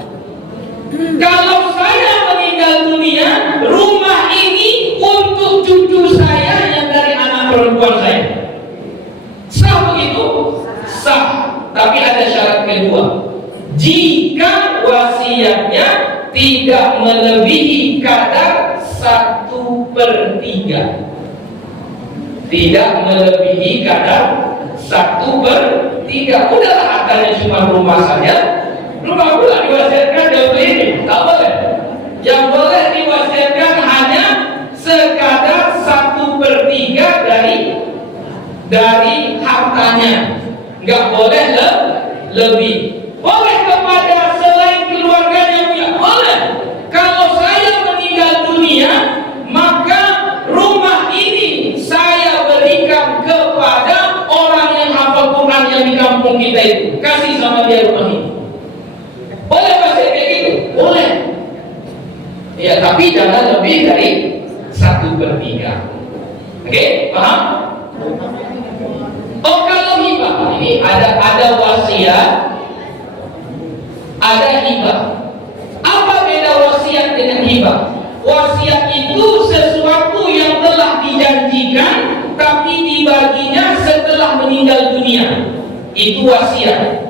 Kalau saya meninggal dunia, rumah ini untuk cucu saya yang dari anak perempuan saya. Sah begitu? Sah. Tapi ada syarat kedua. Jika wasiatnya tidak melebihi kadar 1/3. Tidak melebihi kadar 1/3. Udahlah, hartanya cuma rumah saja. Rumah pula diwasiatkan jauh ini, tak boleh. Yang boleh diwasiatkan hanya sekadar 1/3 dari hartanya, nggak boleh lebih. Boleh kepada selain keluarganya, ya boleh. Kalau saya meninggal dunia, maka rumah ini saya berikan kepada orang yang hafal Quran yang di kampung kita itu, kasih sama dia rumah ini. Boleh pasti kayak gitu? Boleh. Ya, tapi jangan lebih dari 1/3. Oke, paham? Oh, kalau hibah ini ada wasiat, ada hibah. Apa beda wasiat dengan hibah? Wasiat itu sesuatu yang telah dijanjikan tapi dibaginya setelah meninggal dunia. Itu wasiat.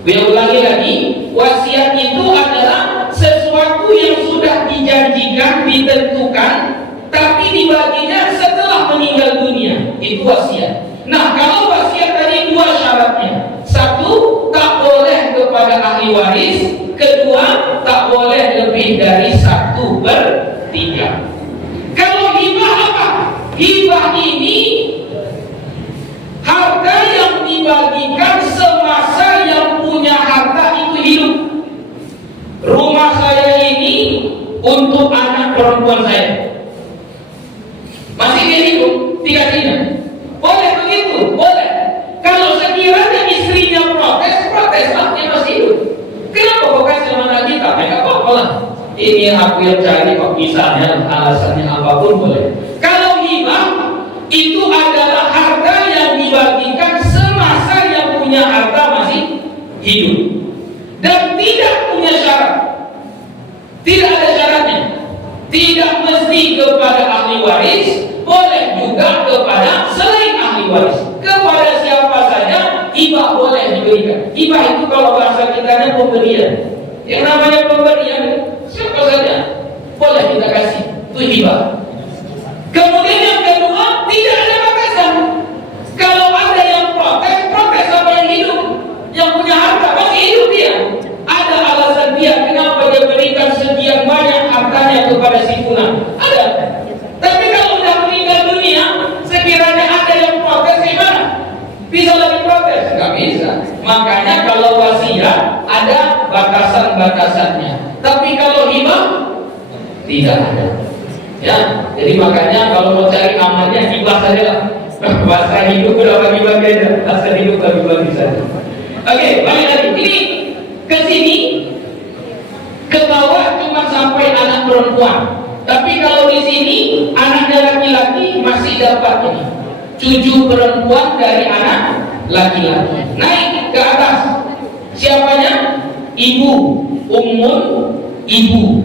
Saya ulangi lagi, wasiat itu adalah sesuatu yang sudah dijanjikan, ditentukan, tapi dibaginya setelah meninggal dunia. Itu wasiat. Nah, kalau wasiat tadi dua syaratnya. Satu, tak boleh kepada ahli waris. Kedua, tak boleh lebih dari 1/3. Kalau hibah apa? Hibah ini harta yang dibagikan semasa yang punya harta itu hidup. Rumah saya ini untuk anak perempuan saya. Masih dia hidup, dikasihnya. Boleh begitu? Boleh. Kalau sekiranya istrinya proteslah, dia masih hidup. Kenapa kau kasih sama anak kita? Enggak apa-apa lah. Ini aku yang cari kok, misalnya alasannya apapun boleh. Kalau hibah itu adalah harta yang dibagikan semasa yang punya harta masih hidup dan tidak punya syarat. Tidak ada syaratnya. Tidak mesti kepada ahli waris, boleh juga kepada selain ahli waris. Kepada siapa saja hibah boleh diberikan. Hibah itu kalau bahasa kitanya pemberian. Yang namanya pemberian, siapa saja boleh kita kasih. Itu hibah. Kemudian yang kedua, tidak ada batasan. Kalau ada yang protes sama yang hidup, yang punya harta masih hidup dia. Ada alasan dia kenapa dia berikan sekian banyak hartanya kepada si fulan. Ada. Tapi kalau sudah meninggal dunia, sekiranya ada yang protes, gimana? Bisa lagi protes? Nggak bisa. Makanya kalau wasiat ada batasan-batasannya. Tapi kalau hibah tidak ada. Ya, jadi makanya kalau mau cari amannya hibah saja lah. Bahasa hidup udah bagi-bagi aja. Bahasa hidup bagi-bagi saja. Oke, balik lagi. Ini ke sini ke bawah cuma sampai anak perempuan. Tapi kalau di sini anaknya laki-laki masih dapat ini. Cucu perempuan dari anak laki-laki. Naik ke atas. Siapanya? Ibu, ummun, ibu.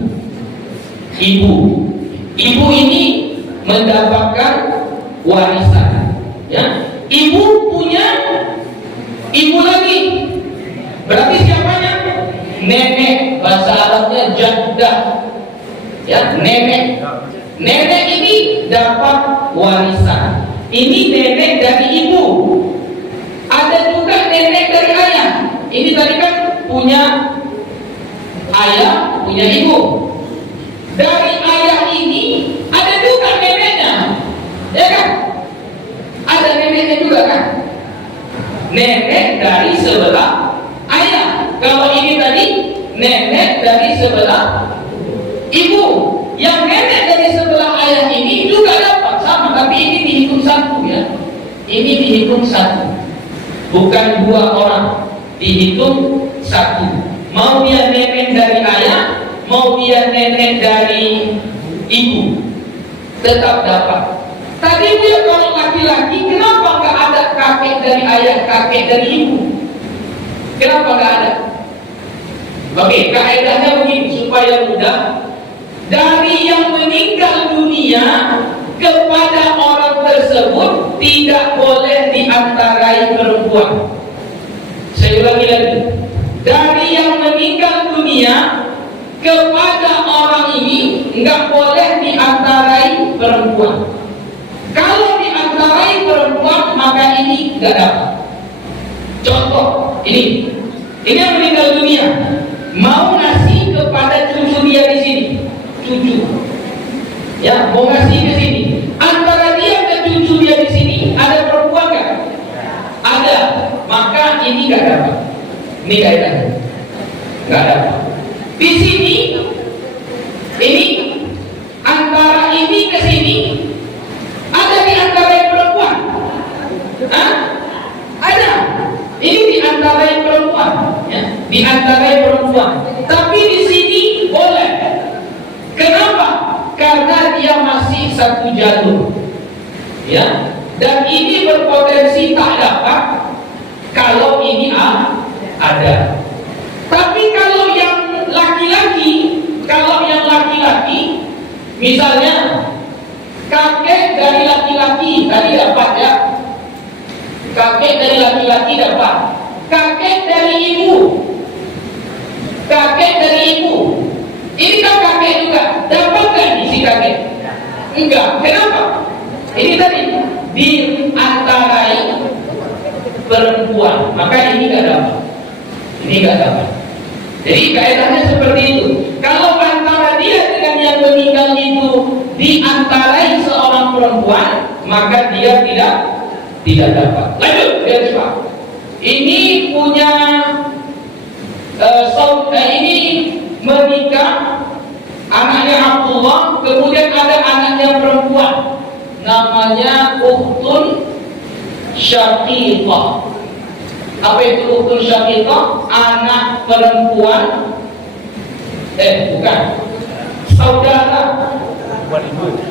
Ibu. Ibu ini mendapatkan warisan. Ya, ibu punya ibu lagi. Berarti siapanya? Nenek, bahasa Arabnya jaddah. Ya, nenek. Nenek ini dapat warisan. Ini nenek dari ibu. Ada juga nenek dari ayah. Ini tadi kan punya ayah, punya ibu. Dari ayah ini ada juga neneknya, ya kan? Ada neneknya juga kan? nenek dari sebelah ayah. Kalau ini tadi nenek dari sebelah ibu. Yang nenek dari sebelah ayah ini juga dapat sama, tapi ini dihitung satu ya. Ini dihitung satu, bukan dua orang, dihitung satu. Mau dia nenek dari ayah, mau dia nenek dari ibu, tetap dapat. Tadi dia kalau laki-laki, kenapa nggak ada kakek dari ayah, kakek dari ibu? Kenapa nggak ada? Oke, kaedahnya begini supaya mudah. Dari yang meninggal dunia kepada orang tersebut tidak boleh diantarai perempuan. Saya ulangi lagi. Dari yang meninggal dunia kepada orang ini nggak boleh diantarai perempuan. Kalau diantarai perempuan maka ini nggak dapat. Contoh ini yang meninggal dunia mau ngasih kepada cucu dia di sini, cucu, ya mau ngasih ke sini. Antara dia dan cucu dia di sini ada perempuan nggak? Ada, maka ini nggak dapat. Ini kaidahnya, nggak dapat. Di sini, ini antara ini ke sini. Ada di antara perempuan? Hah? Ada. Ini di antara perempuan, ya, di antara perempuan. Tapi di sini boleh. Kenapa? Karena dia masih satu jalur, ya. Dan ini berpotensi tak dapat kalau ini ada. Tapi kalau yang laki-laki, misalnya kakek dari laki-laki tadi dapat ya, kakek dari laki-laki dapat, kakek dari ibu, ini kan kakek juga, dapat nggak nih si kakek? Enggak, kenapa? Ini tadi diantarai perempuan, maka ini nggak dapat, Jadi kaidahnya seperti itu. Kalau antara dia dengan yang meninggal itu diantarai seorang perempuan, maka dia tidak dapat. Lanjut, lihat coba. Ini punya ini menikah, anaknya Abdullah, kemudian ada anaknya perempuan, namanya ukhtun syaqiqah. Apa itu ukhtun syaqiqah? Anak perempuan, bukan, saudara.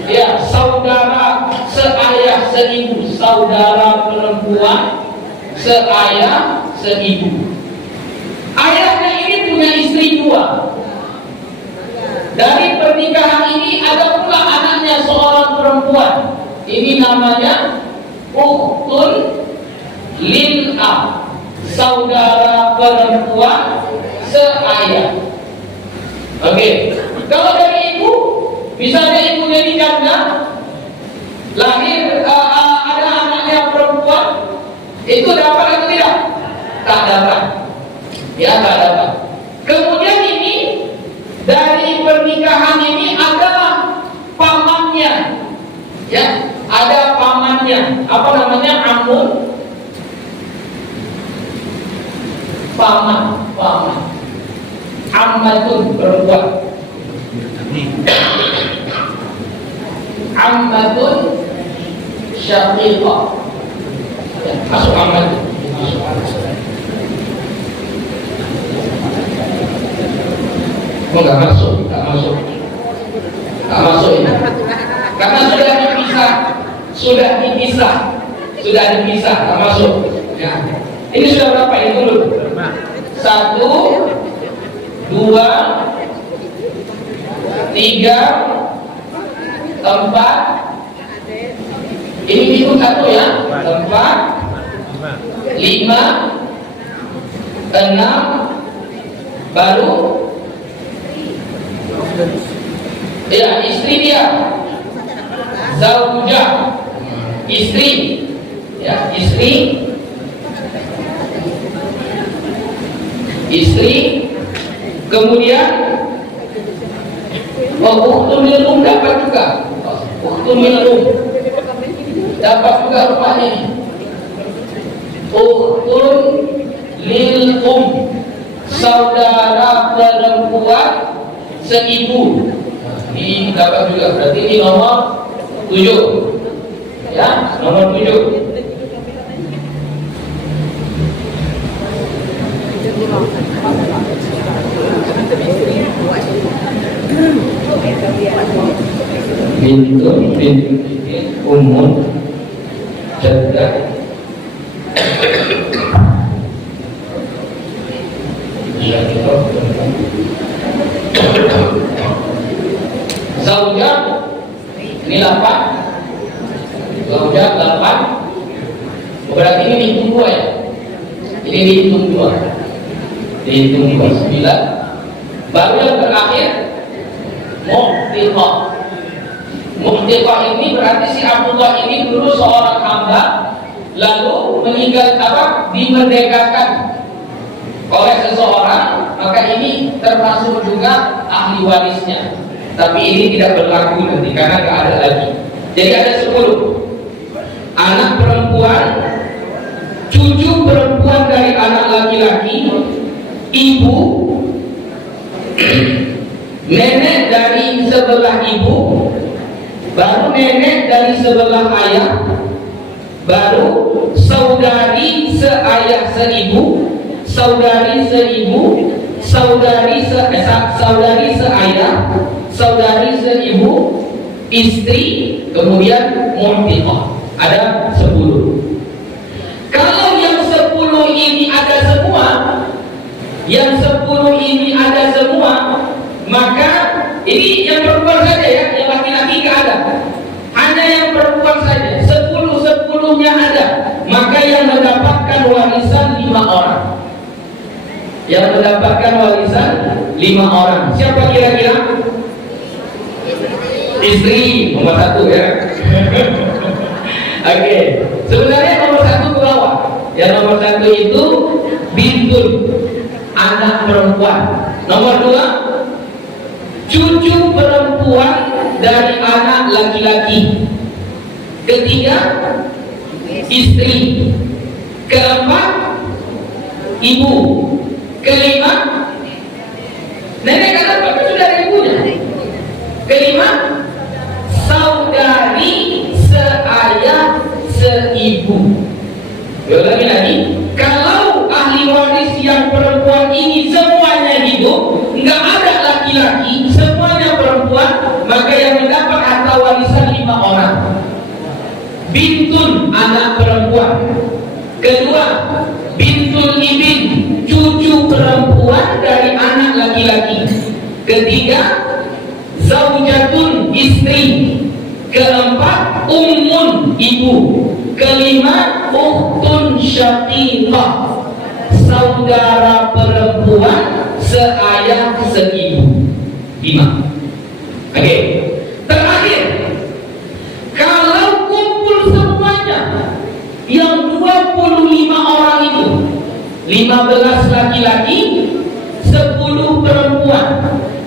Ya, saudara seayah seibu, saudara perempuan seayah seibu. Ayahnya ini punya istri dua. Dari pernikahan ini ada pula anaknya seorang perempuan. Ini namanya ukhtun lil ab, saudara perempuan seayah. Oke. Kalau dari ibu, misalnya ibunya ini janda, lahir ada anaknya perempuan, itu dapat atau tidak? Tak dapat. Ya, tak dapat. Kemudian ini dari pernikahan ini adalah pamannya, ya, ada pamannya. Apa namanya? Amun, paman. Ammatun perempuan. Ammatun syaqiqah. Ya, masuk ammatun. Enggak masuk ini. Karena sudah dipisah, enggak masuk. Ya. Ini sudah berapa ini dulu? 1, 2, 3, 4. Ini hitung 1 ya. 4, 5, 6, baru ya istri dia, zaujah, istri, ya istri, kemudian ukhtun lil dapat juga, ukhtun lil dapat juga rupanya ini, ukhtun lil saudara perempuan seibu. Ini dapat juga, berarti ini nomor 7 ya, nomor 7. Bintu umum jaddah Zaujah ini 8. Zaujah 8. Berarti ini dihitung 2 ya. Ini dihitung 2. Dihitung 2 9. Baru yang terakhir mu'tiqah. Mu'tiqah ini berarti si Abdullah ini dulu seorang hamba, lalu meninggal dimerdekakan oleh seseorang, maka ini termasuk juga ahli warisnya. Tapi ini tidak berlaku nanti karena nggak ada lagi. Jadi ada 10 anak perempuan, cucu perempuan dari anak laki-laki, ibu, nenek dari sebelah ibu, baru nenek dari sebelah ayah, baru saudari seayah seibu, saudari seibu, saudari seayah, saudari seibu, istri, kemudian mu'tiqah. Ada 10. Kalau yang 10 ini ada semua, yang 10 ini ada semua, maka ini yang perempuan saja ya, yang laki-laki nggak ada. Hanya yang perempuan saja. 10-10-nya ada. Maka yang mendapatkan warisan 5 orang. Yang mendapatkan warisan 5 orang. Siapa kira-kira? Istri nomor 1 ya. Oke. Sebenarnya nomor 1 ke bawah. Yang nomor 1 itu bintul, anak perempuan. Nomor 2 cucu perempuan dari anak laki-laki. Ketiga istri. Keempat ibu. Kelima nenek, karena bapak sudah ada ibunya. Kelima saudari seayah seibu. Lagi kalau ahli waris yang perempuan ini semuanya hidup, nggak ada laki-laki, semuanya perempuan, maka yang mendapat harta warisan 5 orang. Bintun, anak perempuan. Kedua bintul ibin, cucu perempuan dari anak laki-laki. Ketiga zaujatun, istri. Keempat ummun, ibu. Kelima ukhtun syaqiqah, saudara perempuan seayah seibu. 5. Oke. Terakhir, kalau kumpul semuanya yang 25 orang itu, 15 laki-laki, 10 perempuan,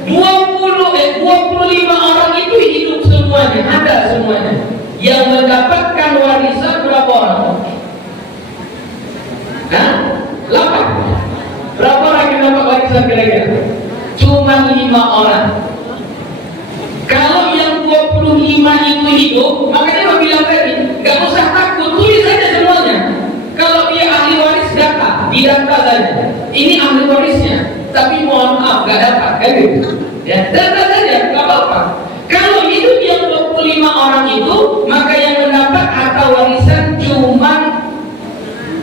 25 orang itu hidup semuanya, ada semuanya. Yang mendapatkan warisan berapa orang? Hah? 8. Berapa orang yang dapat warisan kira-kira? Cuma 5 orang. Kalau yang 25 itu hidup, makanya lo bilang tadi, gak usah takut, tulis saja semuanya. Kalau dia ahli waris, didata saja. Ini ahli warisnya, tapi mohon maaf gak dapat, kan gitu. Ya, data saja, gak apa-apa. Kalau hidup yang 25 orang itu, maka yang mendapat harta warisan cuma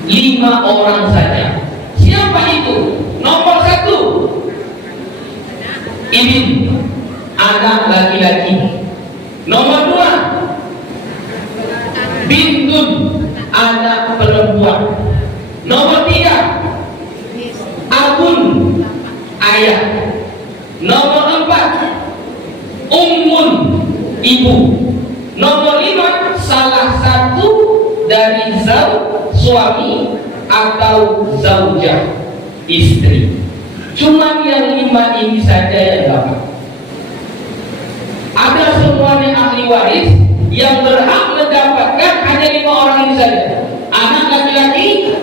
5 orang saja. Siapa itu? Nomor 1 ibin, anak laki-laki. Nomor 2 bintun, anak perempuan. Nomor 3 abun, ayah. Nomor 4 ummun, ibu. Nomor 5 salah satu dari suami atau zaujah, istri. Cuma yang 5 ini saja yang dapat. Ada semuanya ahli waris, yang berhak mendapatkan hanya 5 orang ini saja. Anak laki-laki,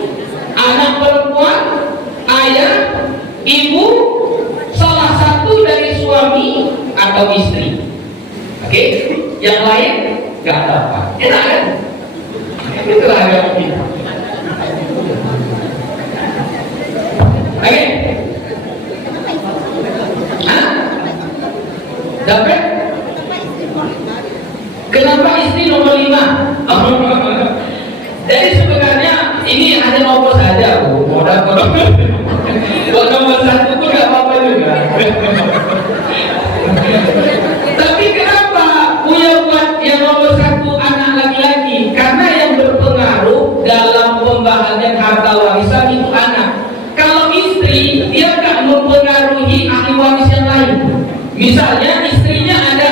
atau istri. Oke? Yang lain nggak dapat. Enak kan? Itulah agama kita. Oke? Hah? Dapat? Kenapa istri nomor 5? Jadi sebenarnya ini hanya nomor saja, Bu. Mau dapat buat nomor 1 pun nggak apa-apa juga. Tapi kenapa punya buat yang nomor 1 anak laki-laki? Karena yang berpengaruh dalam pembahagian harta warisan itu anak. Kalau istri, dia nggak mempengaruhi ahli waris yang lain. Misalnya istrinya ada,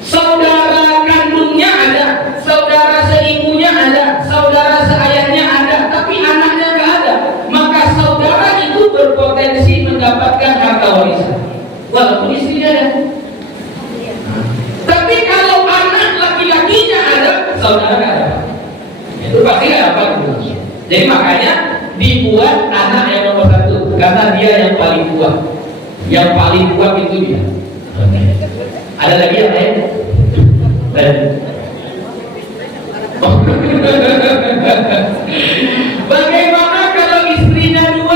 saudara kandungnya ada, saudara seibunya ada, saudara seayahnya ada, tapi anaknya nggak ada, maka saudara itu berpotensi mendapatkan harta warisan walaupun istrinya ada. Tapi kalau anak laki-lakinya ada, saudara nggak ada, itu pasti nggak dapat. Jadi makanya dibuat anak yang nomor 1 karena dia yang paling kuat. Yang paling kuat itu dia. Ada lagi yang lain? Bagaimana kalau istrinya 2?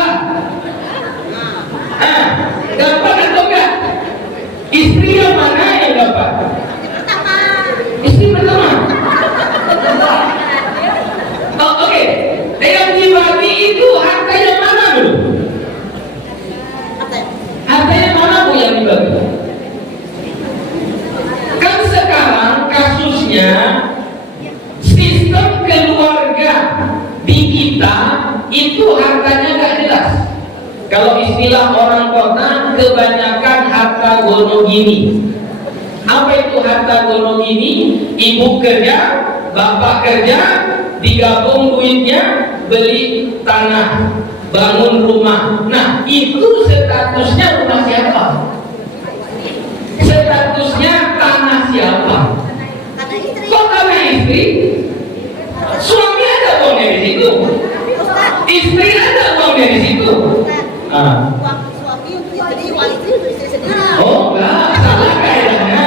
Dapat atau enggak? Istri yang mana yang dapat? Istri pertama. Oh, oke. Yang dibagi itu harta yang mana dulu? Harta yang mana Bu yang dibagi? Kan sekarang kasusnya sistem keluarga di kita itu hartanya nggak jelas. Kalau istilah orang kota kebanyakan harta gonogini. Apa itu harta gonogini? Ibu kerja, bapak kerja, digabung duitnya, beli tanah, bangun rumah. Nah, itu statusnya rumah siapa? Statusnya tanah siapa? Kok tanah istri? Suami ada uangnya di situ, istri ada uangnya di situ. Suami untuk istri, wali istri untuk istri sendiri. Oh enggak, salah kaedahnya.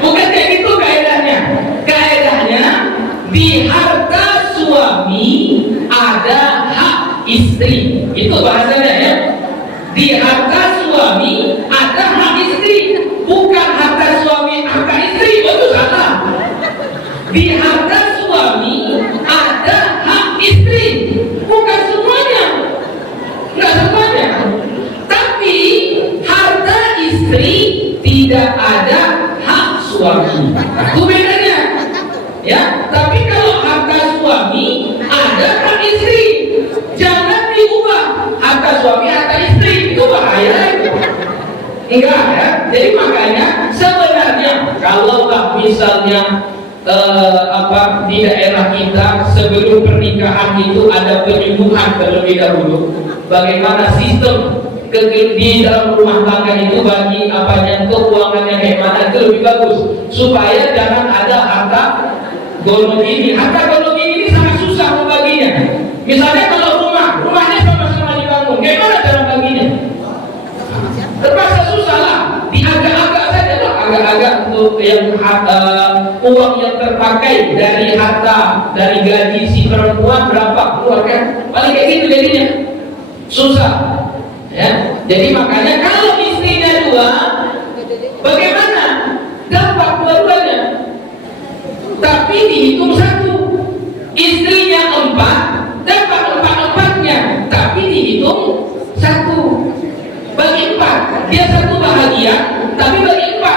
Bukan kayak gitu kaedahnya. Kaedahnya di harta suami ada hak istri. Itu bahasanya ya. Di harta suami ada hak istri, bukan harta suami harta istri. Itu salah. Di harta suami ada hak istri, bukan semuanya. Enggak semuanya. Tapi harta istri tidak ada hak suami. Itu bedanya. Ya, tapi kalau harta suami ada hak istri, jangan diubah harta suami harta istri, itu bahaya itu. Enggak ya. Jadi makanya sebenarnya kalau misalnya di daerah kita sebelum pernikahan itu ada penyuluhan terlebih dahulu bagaimana sistem di dalam rumah tangga itu bagi keuangannya kayak mana itu lebih bagus supaya jangan ada harta gonogini. Harta gonogini ini sangat susah membaginya. Misalnya kalau rumahnya sama-sama dibangun, kayak mana cara baginya? Terpaksa susah lah, diagak-agak saja lah, agak-agak untuk yang uang yang terpakai dari harta dari gaji si perempuan berapa keluarkan, paling kayak gitu jadinya susah ya. Jadi makanya kalau istrinya 2 bagaimana? Dapat dua-duanya tapi dihitung 1. Istrinya 4 dapat 4-4-nya tapi dihitung 1. Bagi 4, dia 1 bahagia tapi bagi 4.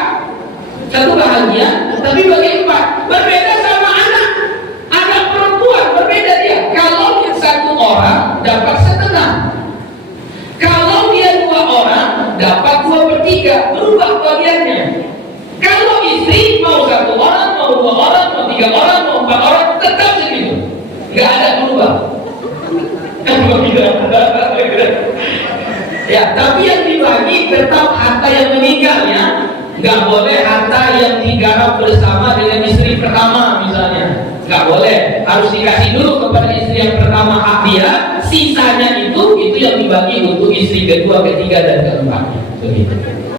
1 bahagia tapi bagi 4. Berbeda sama anak perempuan, berbeda dia. Kalau dia 1 orang dapat setengah, kalau dia 2 orang dapat 2/3, berubah bagiannya. Kalau istri mau 1 orang, mau 2 orang, mau 3 orang, mau 4 orang, tetap segitu, nggak ada berubah. Ya, tapi yang dibagi tetap harta yang meninggal ya. Nggak boleh harta yang digarap bersama dengan istri pertama misalnya. Nggak boleh, harus dikasih dulu kepada istri yang pertama hak dia. Sisanya itu yang dibagi untuk istri kedua, ketiga dan keempat. Begitu.